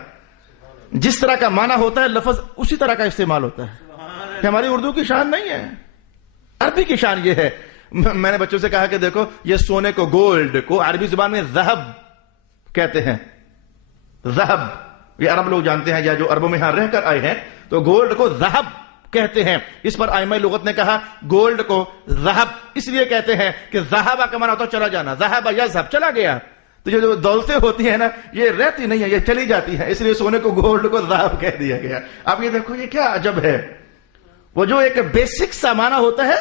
جس طرح کا معنی ہوتا ہے لفظ اسی طرح کا استعمال ہوتا ہے. ہماری اردو کی شان نہیں ہے، عربی کی شان یہ ہے. میں نے بچوں سے کہا کہ دیکھو یہ سونے کو، گولڈ کو عربی زبان میں ذہب کہتے ہیں. ذہب یہ عرب لوگ جانتے ہیں، یا جو عربوں میں یہاں رہ کر آئے ہیں تو گولڈ کو ذہب کہتے ہیں. اس پر ائمہ لغت نے کہا گولڈ کو ذہب اس لیے کہتے ہیں کہ ذہب کا معنی ہوتا ہے چلا جانا، ذہب یذهب، چلا گیا. تو جو دولتیں ہوتی ہیں نا یہ رہتی نہیں ہے، یہ چلی جاتی ہیں، اس لیے سونے کو گولڈ کو ذہب کہہ دیا گیا. اب یہ دیکھو یہ کیا عجب ہے. وہ جو ایک بیسک سا معنی ہوتا ہے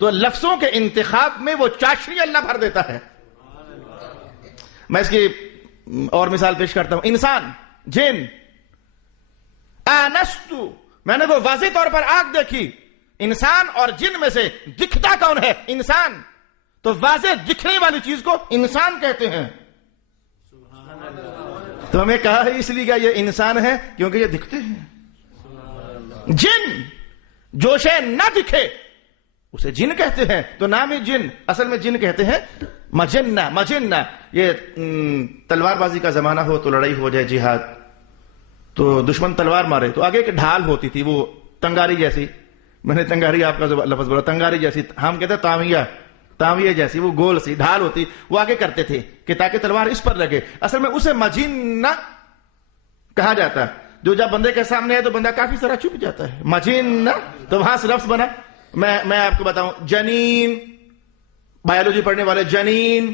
تو لفظوں کے انتخاب میں وہ چاشنی اللہ بھر دیتا ہے. میں اس کی اور مثال پیش کرتا ہوں. انسان، جن. آنست، میں نے وہ واضح طور پر آگ دیکھی. انسان اور جن میں سے دکھتا کون ہے؟ انسان. تو واضح دکھنے والی چیز کو انسان کہتے ہیں. تو ہمیں کہا ہے اس لیے کہ یہ انسان ہے کیونکہ یہ دکھتے ہیں. جن، جو شے نہ دکھے اسے جن کہتے ہیں. تو نام ہی جن، اصل میں جن کہتے ہیں مجنہ. مجنہ یہ تلوار بازی کا زمانہ ہو تو لڑائی ہو جائے، جہاد، تو دشمن تلوار مارے تو آگے ایک ڈھال ہوتی تھی وہ تنگاری جیسی. میں نے تنگاری آپ کا لفظ بولا، تنگاری جیسی. ہم کہتے ہیں تاویہ جیسی، وہ گول سی ڈھال ہوتی، وہ آگے کرتے تھے کہ تاکہ تلوار اس پر لگے. اصل میں اسے مجنہ کہا جاتا ہے. جو جب بندے کے سامنے ہے تو بندہ کافی سارا چھپ جاتا ہے. مجنہ تو وہاں سے لفظ بنا. میں آپ کو بتاؤں، جنین، بایولوجی پڑھنے والے جنین،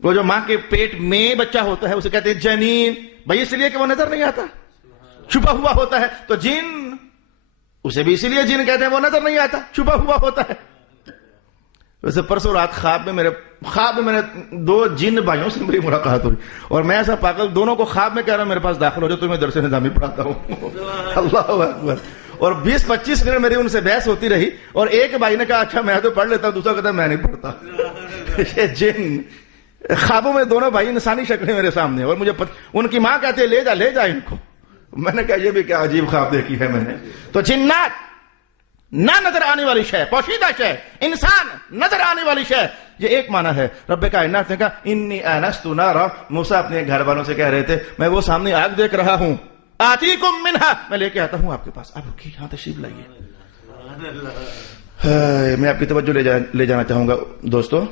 وہ جو ماں کے پیٹ میں بچہ ہوتا ہے اسے کہتے ہیں جنین. بھائی اس لیے کہ وہ نظر نہیں آتا، چھپا ہوا ہوتا ہے. تو جن، اسے بھی اسی لیے جن کہتے ہیں، وہ نظر نہیں آتا، چھپا ہوا ہوتا ہے. ویسے پرسوں رات خواب میں نے دو جن بھائیوں سے میری ملاقات ہوئی اور میں ایسا پاگل دونوں کو خواب میں کہہ رہا ہوں میرے پاس داخل ہو جاؤ، تمہیں درس نظامی پڑھاتا ہوں. اللہ اکبر. اور 20-25 منٹ میری ان سے بحث ہوتی رہی اور ایک بھائی نے کہا اچھا میں تو پڑھ لیتا ہوں، دوسرا کہتا میں نہیں پڑھتا. یہ جن خوابوں میں دونوں بھائی انسانی شکلیں میرے سامنے، اور مجھے ان کی ماں کہتے لے جا ان کو. میں نے کہا یہ بھی کیا عجیب خواب دیکھی ہے میں نے. تو جنات، نہ نظر آنے والی شے، پوشیدہ شے، انسان نظر آنے والی شے، یہ ایک معنی ہے۔ رب کائنات نے کہا انی آنست نارا، موسیٰ اپنے گھر والوں سے کہہ رہے تھے میں وہ سامنے آگ دیکھ رہا ہوں، آتیکم منہا، میں لے کے آتا ہوں آپ کے پاس، آپ کی یہاں تشریف لائیے۔ میں آپ کی توجہ لے جانا چاہوں گا دوستو،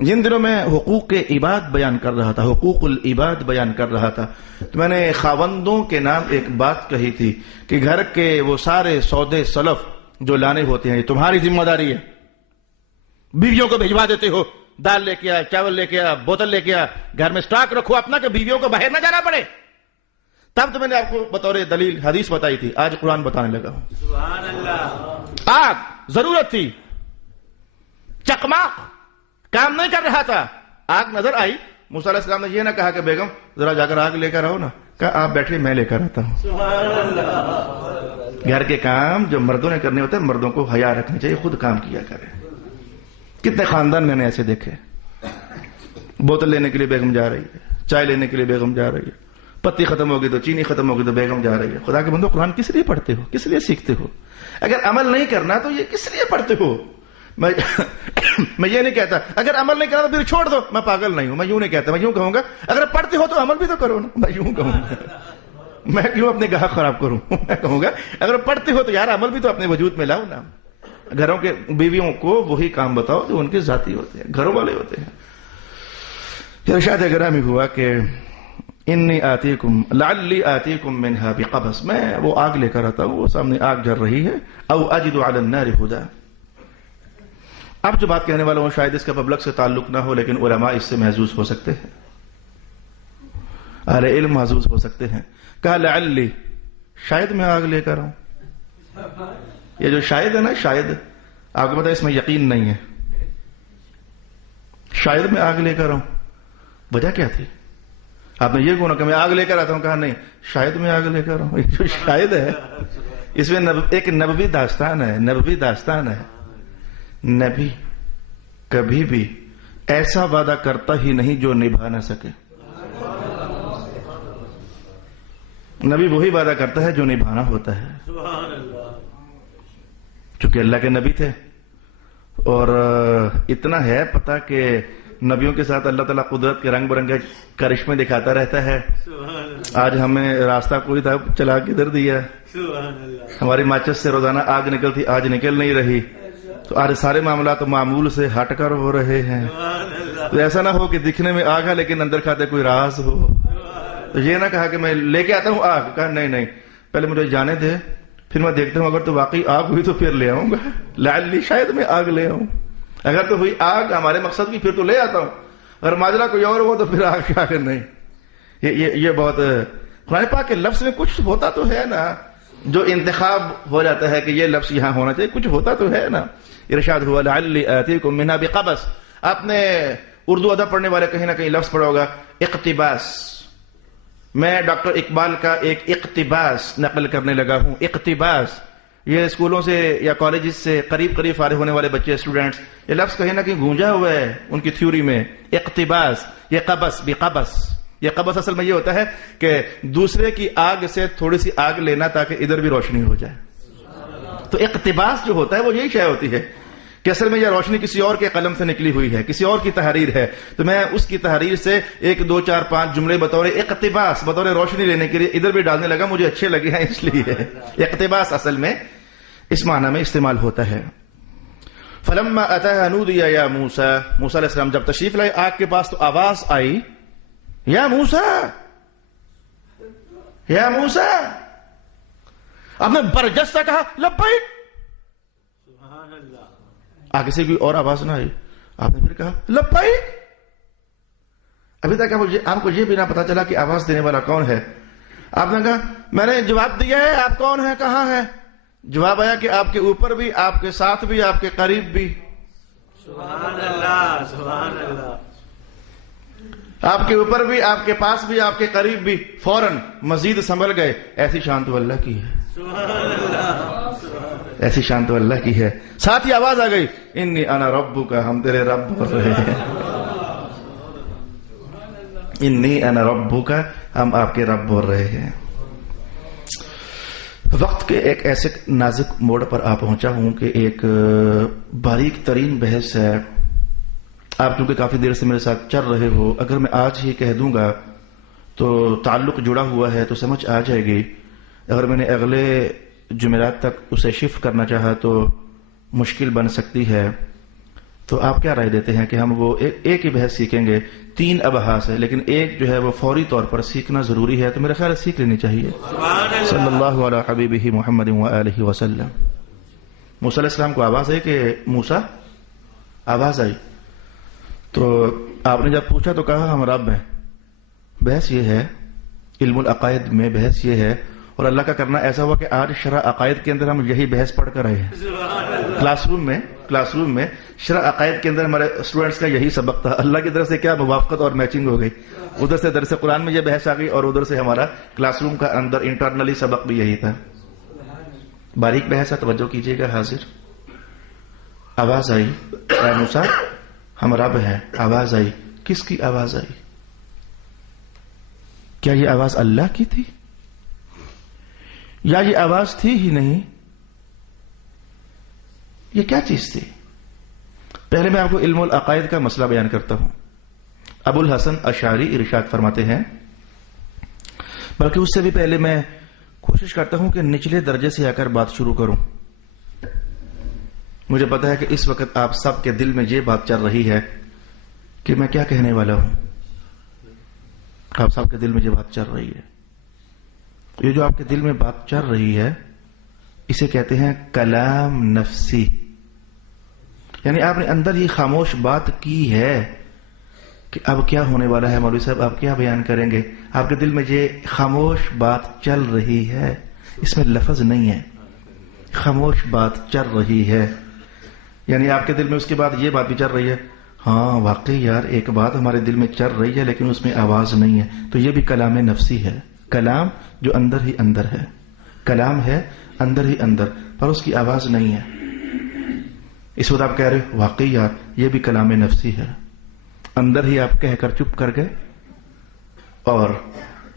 جن دنوں میں حقوق عباد بیان کر رہا تھا، حقوق العباد بیان کر رہا تھا، تو میں نے خاوندوں کے نام ایک بات کہی تھی کہ گھر کے وہ سارے سودے سلف جو لانے ہوتے ہیں یہ تمہاری ذمہ داری ہے۔ بیویوں کو بھجوا دیتے ہو، دال لے کے آ، چاول لے کے آ، بوتل لے کے آ، گھر میں سٹاک رکھو اپنا کہ بیویوں کو باہر نہ جانا پڑے۔ تب تو میں نے آپ کو بطور دلیل حدیث بتائی تھی، آج قرآن بتانے لگا ہوں۔ سبحان اللہ۔ آگ ضرورت تھی، چکماق کام نہیں کر رہا تھا، آگ نظر آئی، موسیٰ علیہ السلام نے یہ نہ کہا کہ بیگم ذرا جا کر آگ لے کر آؤ نا، کہا آپ بیٹھے میں لے کر آتا ہوں۔ سبحان اللہ۔ گھر کے کام جو مردوں نے کرنے ہوتے ہیں مردوں کو حیا رکھنی چاہیے، خود کام کیا کرے۔ کتنے خاندان میں نے ایسے دیکھے، بوتل لینے کے لیے بیگم جا رہی ہے، چائے لینے کے لیے بیگم جا رہی ہے، پتی ختم ہوگی تو چینی ختم ہوگی تو بیگم جا رہی ہے۔ خدا کے بندو قرآن کس لیے پڑھتے ہو، کس لیے سیکھتے ہو؟ اگر عمل نہیں کرنا تو یہ کس لیے پڑھتے ہو؟ میں یہ نہیں کہتا اگر عمل نہیں کرنا تو پھر چھوڑ دو، میں پاگل نہیں ہوں، میں یوں نہیں کہتا، میں یوں کہوں گا اگر پڑھتے ہو تو عمل بھی تو کرو نا، میں یوں کہوں گا، میں کیوں اپنے گاہ خراب کروں؟ میں کہوں گا اگر پڑھتے ہو تو یار عمل بھی تو اپنے وجود میں لاؤ نا۔ گھروں کے بیویوں کو وہی کام بتاؤ جو ان کے ذاتی ہوتے ہیں، گھروں والے ہوتے ہیں۔ ارشاد گرامی ہوا کہ انی آتیکم لعلی آتیکم منہا بقبس، میں وہ آگ لے کر آتا ہوں، وہ سامنے آگ جل رہی ہے، او اجد علی النار ہدا۔ اب جو بات کہنے والا ہوں شاید اس کا مبلغ سے تعلق نہ ہو، لیکن علماء اس سے محظوظ ہو سکتے ہیں، اہل علم محظوظ ہو سکتے ہیں۔ کہا لعلی، شاید میں آگ لے کر آؤں۔ یہ جو شاید ہے نا، شاید آپ کو پتا اس میں یقین نہیں ہے، شاید میں آگ لے کر آؤں، وجہ کیا تھی؟ آپ نے یہ کہا کہ میں آگ لے کر آتا ہوں، کہا نہیں شاید میں آگ لے کر آؤں۔ یہ جو شاید ہے اس میں ایک نبوی داستان ہے، نبوی داستان ہے۔ نبی کبھی بھی ایسا وعدہ کرتا ہی نہیں جو نبھا نہ سکے، نبی وہی وعدہ کرتا ہے جو نبھانا ہوتا ہے۔ سبحان اللہ۔ چونکہ اللہ کے نبی تھے، اور اتنا ہے پتا کہ نبیوں کے ساتھ اللہ تعالیٰ قدرت کے رنگ برنگے کرشمے دکھاتا رہتا ہے۔ سبحان اللہ۔ آج ہمیں راستہ کوئی تھا چلا کے ادھر دیا، سبحان اللہ۔ ہماری ماچس سے روزانہ آگ نکلتی، آج نکل نہیں رہی، تو آج سارے معاملات معمول سے ہٹ کر ہو رہے ہیں۔ سبحان اللہ۔ تو ایسا نہ ہو کہ دکھنے میں آگ ہے لیکن اندر کھاتے کوئی راز ہو۔ تو یہ نہ کہا کہ میں لے کے آتا ہوں آگ، کہا نہیں نہیں پہلے مجھے جانے دے، پھر میں دیکھتا ہوں اگر تو واقعی آگ ہوئی تو پھر لے آؤں گا، لعلی شاید میں آگ لے آؤں، اگر تو ہوئی آگ ہمارے مقصد کی پھر تو لے آتا ہوں، اگر ماجرا کوئی اور ہو تو پھر آگ آخر نہیں۔ یہ بہت قرآن پاک کے لفظ میں کچھ ہوتا تو ہے نا، جو انتخاب ہو جاتا ہے کہ یہ لفظ یہاں ہونا چاہیے، کچھ ہوتا تو ہے نا۔ ارشاد ہوا لعلی آتیکم منہا بقبس۔ آپ نے اردو ادب پڑھنے والے کہیں نہ کہیں لفظ پڑھا ہوگا اقتباس، میں ڈاکٹر اقبال کا ایک اقتباس نقل کرنے لگا ہوں۔ اقتباس یہ اسکولوں سے یا کالجز سے قریب فارغ ہونے والے بچے اسٹوڈنٹس، یہ لفظ کہیں نہ کہیں گونجا ہوا ہے ان کی تھیوری میں، اقتباس۔ یہ قبس بقبس، یہ قبس اصل میں یہ ہوتا ہے کہ دوسرے کی آگ سے تھوڑی سی آگ لینا تاکہ ادھر بھی روشنی ہو جائے۔ تو اقتباس جو ہوتا ہے وہ یہی شے ہوتی ہے کہ اصل میں یہ روشنی کسی اور کے قلم سے نکلی ہوئی ہے، کسی اور کی تحریر ہے، تو میں اس کی تحریر سے 1 2 4 5 جملے بطور اقتباس، بطور روشنی لینے کے لیے ادھر بھی ڈالنے لگا، مجھے اچھے لگے ہیں اس لیے۔ اقتباس اصل میں اس معنی میں استعمال ہوتا ہے۔ فلما اتاها نودي يا موسى، موسیٰ علیہ السلام جب تشریف لائے آگ کے پاس تو آواز آئی یا موسیٰ، یا موسیٰ۔ آپ نے برجستہ کہا لبیک، سبحان اللہ۔ آگے سے کوئی اور آواز نہ آئی، آپ نے پھر کہا لبیک۔ ابھی تک آپ کو یہ بھی نہ پتا چلا کہ آواز دینے والا کون ہے۔ آپ نے کہا میں نے جواب دیا ہے، آپ کون ہیں، کہاں ہیں؟ جواب آیا کہ آپ کے اوپر بھی، آپ کے ساتھ بھی، آپ کے قریب بھی۔ سبحان اللہ۔ سبحان اللہ۔ آپ کے اوپر بھی، آپ کے پاس بھی، آپ کے قریب بھی۔ فوراً مزید سنبھل گئے، ایسی شان تو اللہ کی ہے، سبحان اللہ۔ ایسی شان تو اللہ کی ہے۔ ساتھ ہی آواز آ گئی انی انا ربک، ہم تیرے رب بول رہے ہیں، انی انا ربک، ہم آپ کے رب بول رہے ہیں۔ وقت کے ایک ایسے نازک موڑ پر آ پہنچا ہوں کہ ایک باریک ترین بحث ہے. آپ کیونکہ کافی دیر سے میرے ساتھ چل رہے ہو، اگر میں آج ہی کہہ دوں گا تو تعلق جڑا ہوا ہے تو سمجھ آ جائے گی. اگر میں نے اگلے جمعرات تک اسے شفٹ کرنا چاہا تو مشکل بن سکتی ہے. تو آپ کیا رائے دیتے ہیں کہ ہم وہ ایک ہی بحث سیکھیں گے؟ 3 ابحاث ہے لیکن ایک جو ہے وہ فوری طور پر سیکھنا ضروری ہے، تو میرا خیال ہے سیکھ لینی چاہیے. صلی اللہ علی حبیبہ محمد وآلہ وسلم. موسیٰ علیہ السلام کو آواز آئی کہ موسیٰ، آواز آئی تو آپ نے جب پوچھا تو کہا ہم رب ہیں. بحث یہ ہے، علم العقائد میں بحث یہ ہے، اور اللہ کا کرنا ایسا ہوا کہ آج شرح عقائد کے اندر ہم یہی بحث پڑھ کر آئے ہیں. کلاس روم میں شرح عقائد کے اندر ہمارے اسٹوڈنٹس کا یہی سبق تھا. اللہ کی طرف سے کیا موافقت اور میچنگ ہو گئی. ادھر سے درس قرآن میں یہ بحث آ گئی اور ادھر سے ہمارا کلاس روم کا اندر انٹرنلی سبق بھی یہی تھا. باریک بحث ہے، توجہ کیجیے گا. حاضر آواز آئی، اے موسیٰ ہم رب ہیں. آواز آئی، کس کی آواز آئی؟ کیا یہ آواز اللہ کی تھی یا یہ آواز تھی ہی نہیں؟ یہ کیا چیز تھی؟ پہلے میں آپ کو علم العقائد کا مسئلہ بیان کرتا ہوں. ابو الحسن اشعری ارشاد فرماتے ہیں، بلکہ اس سے بھی پہلے میں کوشش کرتا ہوں کہ نچلے درجے سے آ کر بات شروع کروں. مجھے پتا ہے کہ اس وقت آپ سب کے دل میں یہ بات چل رہی ہے کہ میں کیا کہنے والا ہوں. آپ سب کے دل میں یہ بات چل رہی ہے. یہ جو آپ کے دل میں بات چل رہی ہے اسے کہتے ہیں کلام نفسی. یعنی آپ نے اندر ہی خاموش بات کی ہے کہ اب کیا ہونے والا ہے مولوی صاحب، آپ کیا بیان کریں گے. آپ کے دل میں یہ خاموش بات چل رہی ہے، اس میں لفظ نہیں ہے، خاموش بات چل رہی ہے. یعنی آپ کے دل میں اس کے بعد یہ بات بھی چل رہی ہے، ہاں واقعی یار ایک بات ہمارے دل میں چل رہی ہے لیکن اس میں آواز نہیں ہے. تو یہ بھی کلام نفسی ہے. کلام جو اندر ہی اندر ہے، کلام ہے اندر ہی اندر، پر اس کی آواز نہیں ہے. اس وقت آپ کہہ رہے واقعی یار یہ بھی کلام نفسی ہے. اندر ہی آپ کہہ کر چپ کر گئے اور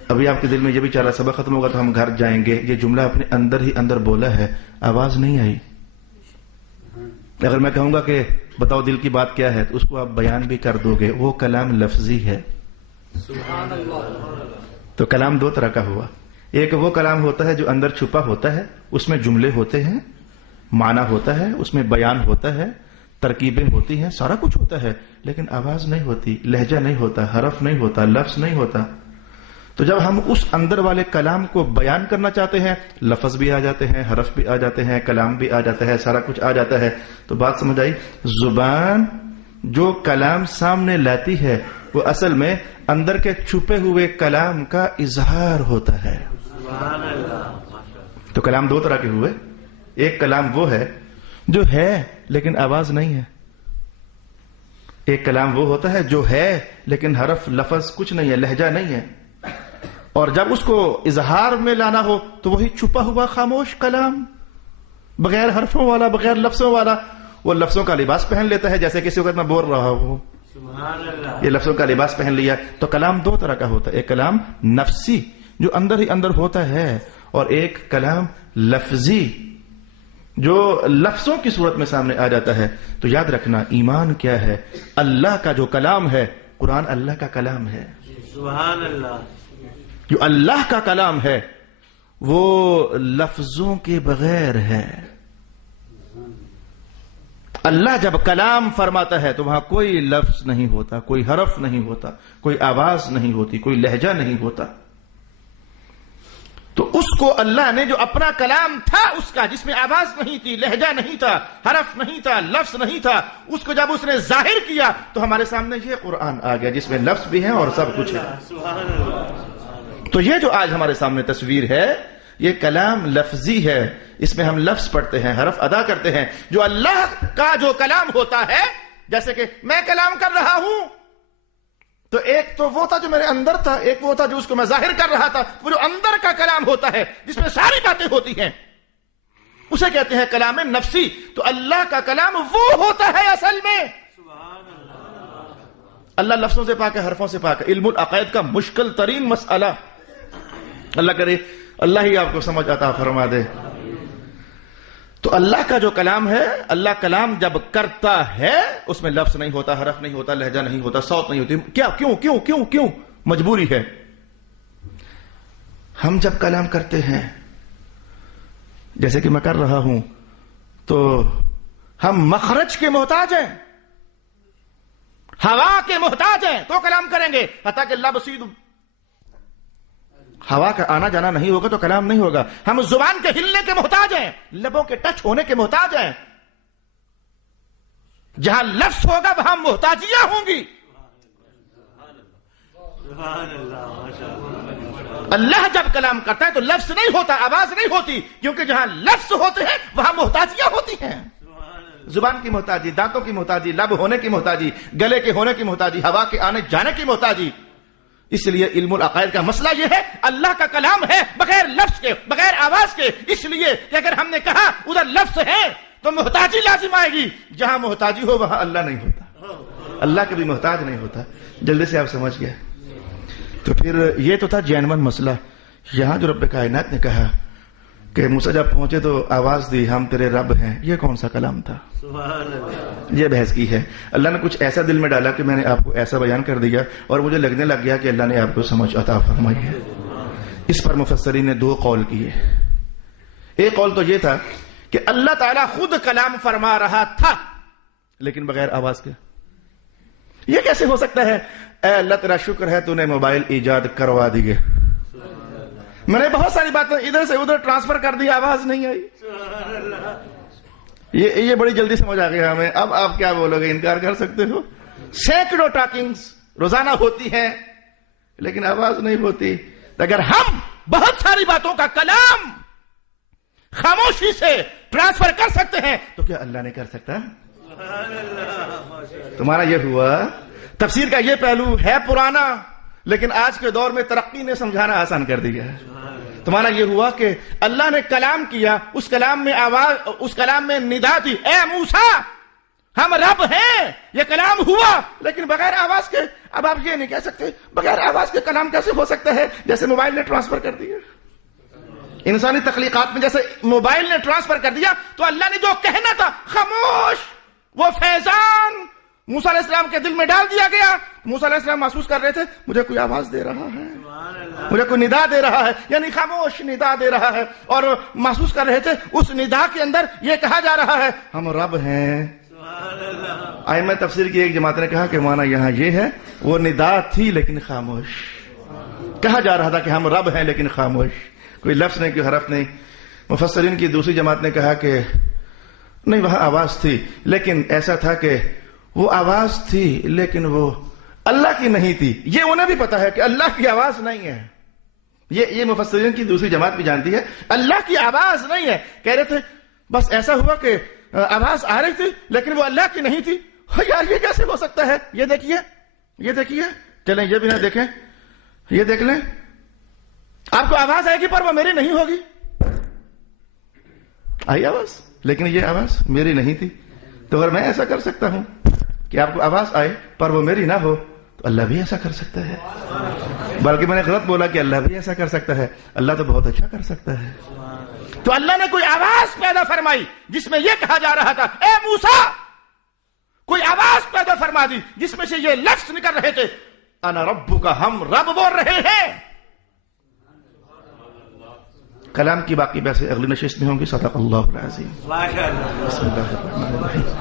ابھی آپ کے دل میں یہ بھی چل رہا سبق ختم ہوگا تو ہم گھر جائیں گے. یہ جملہ اپنے اندر ہی اندر بولا ہے، آواز نہیں آئی. اگر میں کہوں گا کہ بتاؤ دل کی بات کیا ہے تو اس کو آپ بیان بھی کر دو گے. وہ کلام لفظی ہے. تو کلام 2 طرح کا ہوا. ایک وہ کلام ہوتا ہے جو اندر چھپا ہوتا ہے، اس میں جملے ہوتے ہیں، معنی ہوتا ہے، اس میں بیان ہوتا ہے، ترکیبیں ہوتی ہیں، سارا کچھ ہوتا ہے، لیکن آواز نہیں ہوتی، لہجہ نہیں ہوتا، حرف نہیں ہوتا، لفظ نہیں ہوتا. تو جب ہم اس اندر والے کلام کو بیان کرنا چاہتے ہیں، لفظ بھی آ جاتے ہیں، حرف بھی آ جاتے ہیں، کلام بھی آ جاتا ہے، سارا کچھ آ جاتا ہے. تو بات سمجھ آئی؟ زبان جو کلام سامنے لاتی ہے وہ اصل میں اندر کے چھپے ہوئے کلام کا اظہار ہوتا ہے. تو کلام 2 طرح کے ہوئے. ایک کلام وہ ہے جو ہے لیکن آواز نہیں ہے. ایک کلام وہ ہوتا ہے جو ہے لیکن حرف لفظ کچھ نہیں ہے، لہجہ نہیں ہے. اور جب اس کو اظہار میں لانا ہو تو وہی چھپا ہوا خاموش کلام، بغیر حرفوں والا، بغیر لفظوں والا. وہ لفظوں کا لباس پہن لیتا ہے، جیسے کسی وقت میں بول رہا ہوں یہ لفظوں کا لباس پہن لیا. تو کلام 2 طرح کا ہوتا ہے. ایک کلام نفسی جو اندر ہی اندر ہوتا ہے، اور ایک کلام لفظی جو لفظوں کی صورت میں سامنے آ جاتا ہے. تو یاد رکھنا ایمان کیا ہے. اللہ کا جو کلام ہے، قرآن اللہ کا کلام ہے. سبحان اللہ. جو اللہ کا کلام ہے وہ لفظوں کے بغیر ہے. اللہ جب کلام فرماتا ہے تو وہاں کوئی لفظ نہیں ہوتا، کوئی حرف نہیں ہوتا، کوئی آواز نہیں ہوتی، کوئی لہجہ نہیں ہوتا. تو اس کو اللہ نے جو اپنا کلام تھا اس کا، جس میں آواز نہیں تھی، لہجہ نہیں تھا، حرف نہیں تھا، لفظ نہیں تھا، اس کو جب اس نے ظاہر کیا تو ہمارے سامنے یہ قرآن آ گیا جس میں لفظ بھی ہیں اور سب کچھ ہے. تو یہ جو آج ہمارے سامنے تصویر ہے یہ کلام لفظی ہے. اس میں ہم لفظ پڑھتے ہیں، حرف ادا کرتے ہیں. جو اللہ کا جو کلام ہوتا ہے، جیسے کہ میں کلام کر رہا ہوں تو ایک تو وہ تھا جو میرے اندر تھا، ایک وہ تھا جو اس کو میں ظاہر کر رہا تھا. وہ جو اندر کا کلام ہوتا ہے جس میں ساری باتیں ہوتی ہیں اسے کہتے ہیں کلام نفسی. تو اللہ کا کلام وہ ہوتا ہے اصل میں. اللہ لفظوں سے پاک ہے، حرفوں سے پاک ہے. علم العقائد کا مشکل ترین مسئلہ. اللہ کرے اللہ ہی آپ کو سمجھ عطا فرما دے۔ تو اللہ کا جو کلام ہے، اللہ کلام جب کرتا ہے اس میں لفظ نہیں ہوتا، حرف نہیں ہوتا، لہجہ نہیں ہوتا، صوت نہیں ہوتی۔ کیا؟ کیوں کیوں کیوں کیوں؟ مجبوری ہے۔ ہم جب کلام کرتے ہیں جیسے کہ میں کر رہا ہوں تو ہم مخرج کے محتاج ہیں، ہوا کے محتاج ہیں تو کلام کریں گے، حتیٰ کہ لب سید ہوا کا آنا جانا نہیں ہوگا تو کلام نہیں ہوگا۔ ہم زبان کے ہلنے کے محتاج ہیں، لبوں کے ٹچ ہونے کے محتاج ہیں۔ جہاں لفظ ہوگا وہاں محتاجیاں ہوں گی۔ سبحان اللہ، ماشاء اللہ۔ اللہ جب کلام کرتا ہے تو لفظ نہیں ہوتا، آواز نہیں ہوتی، کیونکہ جہاں لفظ ہوتے ہیں وہاں محتاجیاں ہوتی ہیں۔ زبان کی محتاجی، دانتوں کی محتاجی، لب ہونے کی محتاجی، گلے کے ہونے کی محتاجی، ہوا کے آنے جانے کی محتاجی۔ اس لیے علم العقائد کا مسئلہ یہ ہے، اللہ کا کلام ہے بغیر لفظ کے، بغیر آواز کے، اس لیے کہ اگر ہم نے کہا ادھر لفظ ہے تو محتاجی لازم آئے گی، جہاں محتاجی ہو وہاں اللہ نہیں ہوتا، اللہ کبھی محتاج نہیں ہوتا۔ جلدی سے آپ سمجھ گئے؟ تو پھر یہ تو تھا جینون مسئلہ۔ یہاں جو رب کائنات نے کہا کہ موسیٰ جب پہنچے تو آواز دی ہم تیرے رب ہیں، یہ کون سا کلام تھا؟ سبحان اللہ۔ یہ بحث کی ہے۔ اللہ نے کچھ ایسا دل میں ڈالا کہ میں نے آپ کو ایسا بیان کر دیا اور مجھے لگنے لگ گیا کہ اللہ نے آپ کو سمجھ عطا فرمائی ہے۔ اس پر مفسرین نے 2 قول کیے۔ ایک قول تو یہ تھا کہ اللہ تعالیٰ خود کلام فرما رہا تھا لیکن بغیر آواز کے۔ یہ کیسے ہو سکتا ہے؟ اے اللہ تیرا شکر ہے تو نے موبائل ایجاد کروا دیے، میں نے بہت ساری باتیں ادھر سے ادھر ٹرانسفر کر دی، آواز نہیں آئی۔ یہ بڑی جلدی سمجھ آ گیا ہمیں۔ اب آپ کیا بولو گے؟ انکار کر سکتے ہو؟ سینکڑوں ٹاکنگز روزانہ ہوتی ہیں لیکن آواز نہیں ہوتی۔ اگر ہم بہت ساری باتوں کا کلام خاموشی سے ٹرانسفر کر سکتے ہیں تو کیا اللہ نہیں کر سکتا؟ تمہارا یہ ہوا تفسیر کا یہ پہلو ہے پرانا، لیکن آج کے دور میں ترقی نے سمجھانا آسان کر دیا ہے۔ تمہارا یہ ہوا کہ اللہ نے کلام کیا، اس کلام میں آواز، اس کلام میں ندا تھی، اے موسیٰ ہم رب ہیں، یہ کلام ہوا لیکن بغیر آواز کے۔ اب آپ یہ نہیں کہہ سکتے بغیر آواز کے کلام کیسے ہو سکتا ہے؟ جیسے موبائل نے ٹرانسفر کر دیا، انسانی تخلیقات میں جیسے موبائل نے ٹرانسفر کر دیا، تو اللہ نے جو کہنا تھا خاموش، وہ فیضان موسیٰ علیہ السلام کے دل میں ڈال دیا گیا۔ موسیٰ علیہ السلام محسوس کر رہے تھے مجھے کوئی آواز دے رہا ہے، مجھے کوئی ندا دے رہا ہے، یعنی خاموش ندا دے رہا ہے، اور محسوس کر رہے تھے اس ندا کے اندر یہ کہا جا رہا ہے ہم رب ہیں۔ ائمہ تفسیر کی ایک جماعت نے کہا کہ معنی یہاں یہ ہے وہ ندا تھی لیکن خاموش، کہا جا رہا تھا کہ ہم رب ہیں لیکن خاموش، کوئی لفظ نہیں، کوئی حرف نہیں۔ مفسرین کی دوسری جماعت نے کہا کہ نہیں وہاں آواز تھی لیکن ایسا تھا کہ وہ آواز تھی لیکن وہ اللہ کی نہیں تھی۔ یہ انہیں بھی پتا ہے کہ اللہ کی آواز نہیں ہے، یہ مفسرین کی دوسری جماعت بھی جانتی ہے اللہ کی آواز نہیں ہے۔ کہہ رہے تھے بس ایسا ہوا کہ آواز آ رہی تھی لیکن وہ اللہ کی نہیں تھی۔ یار یہ کیسے ہو سکتا ہے؟ یہ دیکھیے، یہ دیکھیے، چلیں یہ بھی نہ دیکھیں، یہ دیکھ لیں، آپ کو آواز آئے گی پر وہ میری نہیں ہوگی۔ آئی آواز لیکن یہ آواز میری نہیں تھی۔ تو اگر میں ایسا کر سکتا ہوں کہ آپ کو آواز آئے پر وہ میری نہ ہو تو اللہ بھی ایسا کر سکتا ہے۔ بلکہ میں نے غلط بولا کہ اللہ بھی ایسا کر سکتا ہے، اللہ تو بہت اچھا کر سکتا ہے۔ تو اللہ نے کوئی آواز پیدا فرمائی جس میں یہ کہا جا رہا تھا اے موسیٰ، کوئی آواز پیدا فرما دی جس میں سے یہ لفظ نکل رہے تھے انا ربک، ہم رب بول رہے ہیں۔ کلام کی باقی بحثیں اگلی نشست میں ہوں گی۔ صدق اللہ العظیم۔ ماشاء اللہ۔ بسم اللہ الرحمن الرحیم۔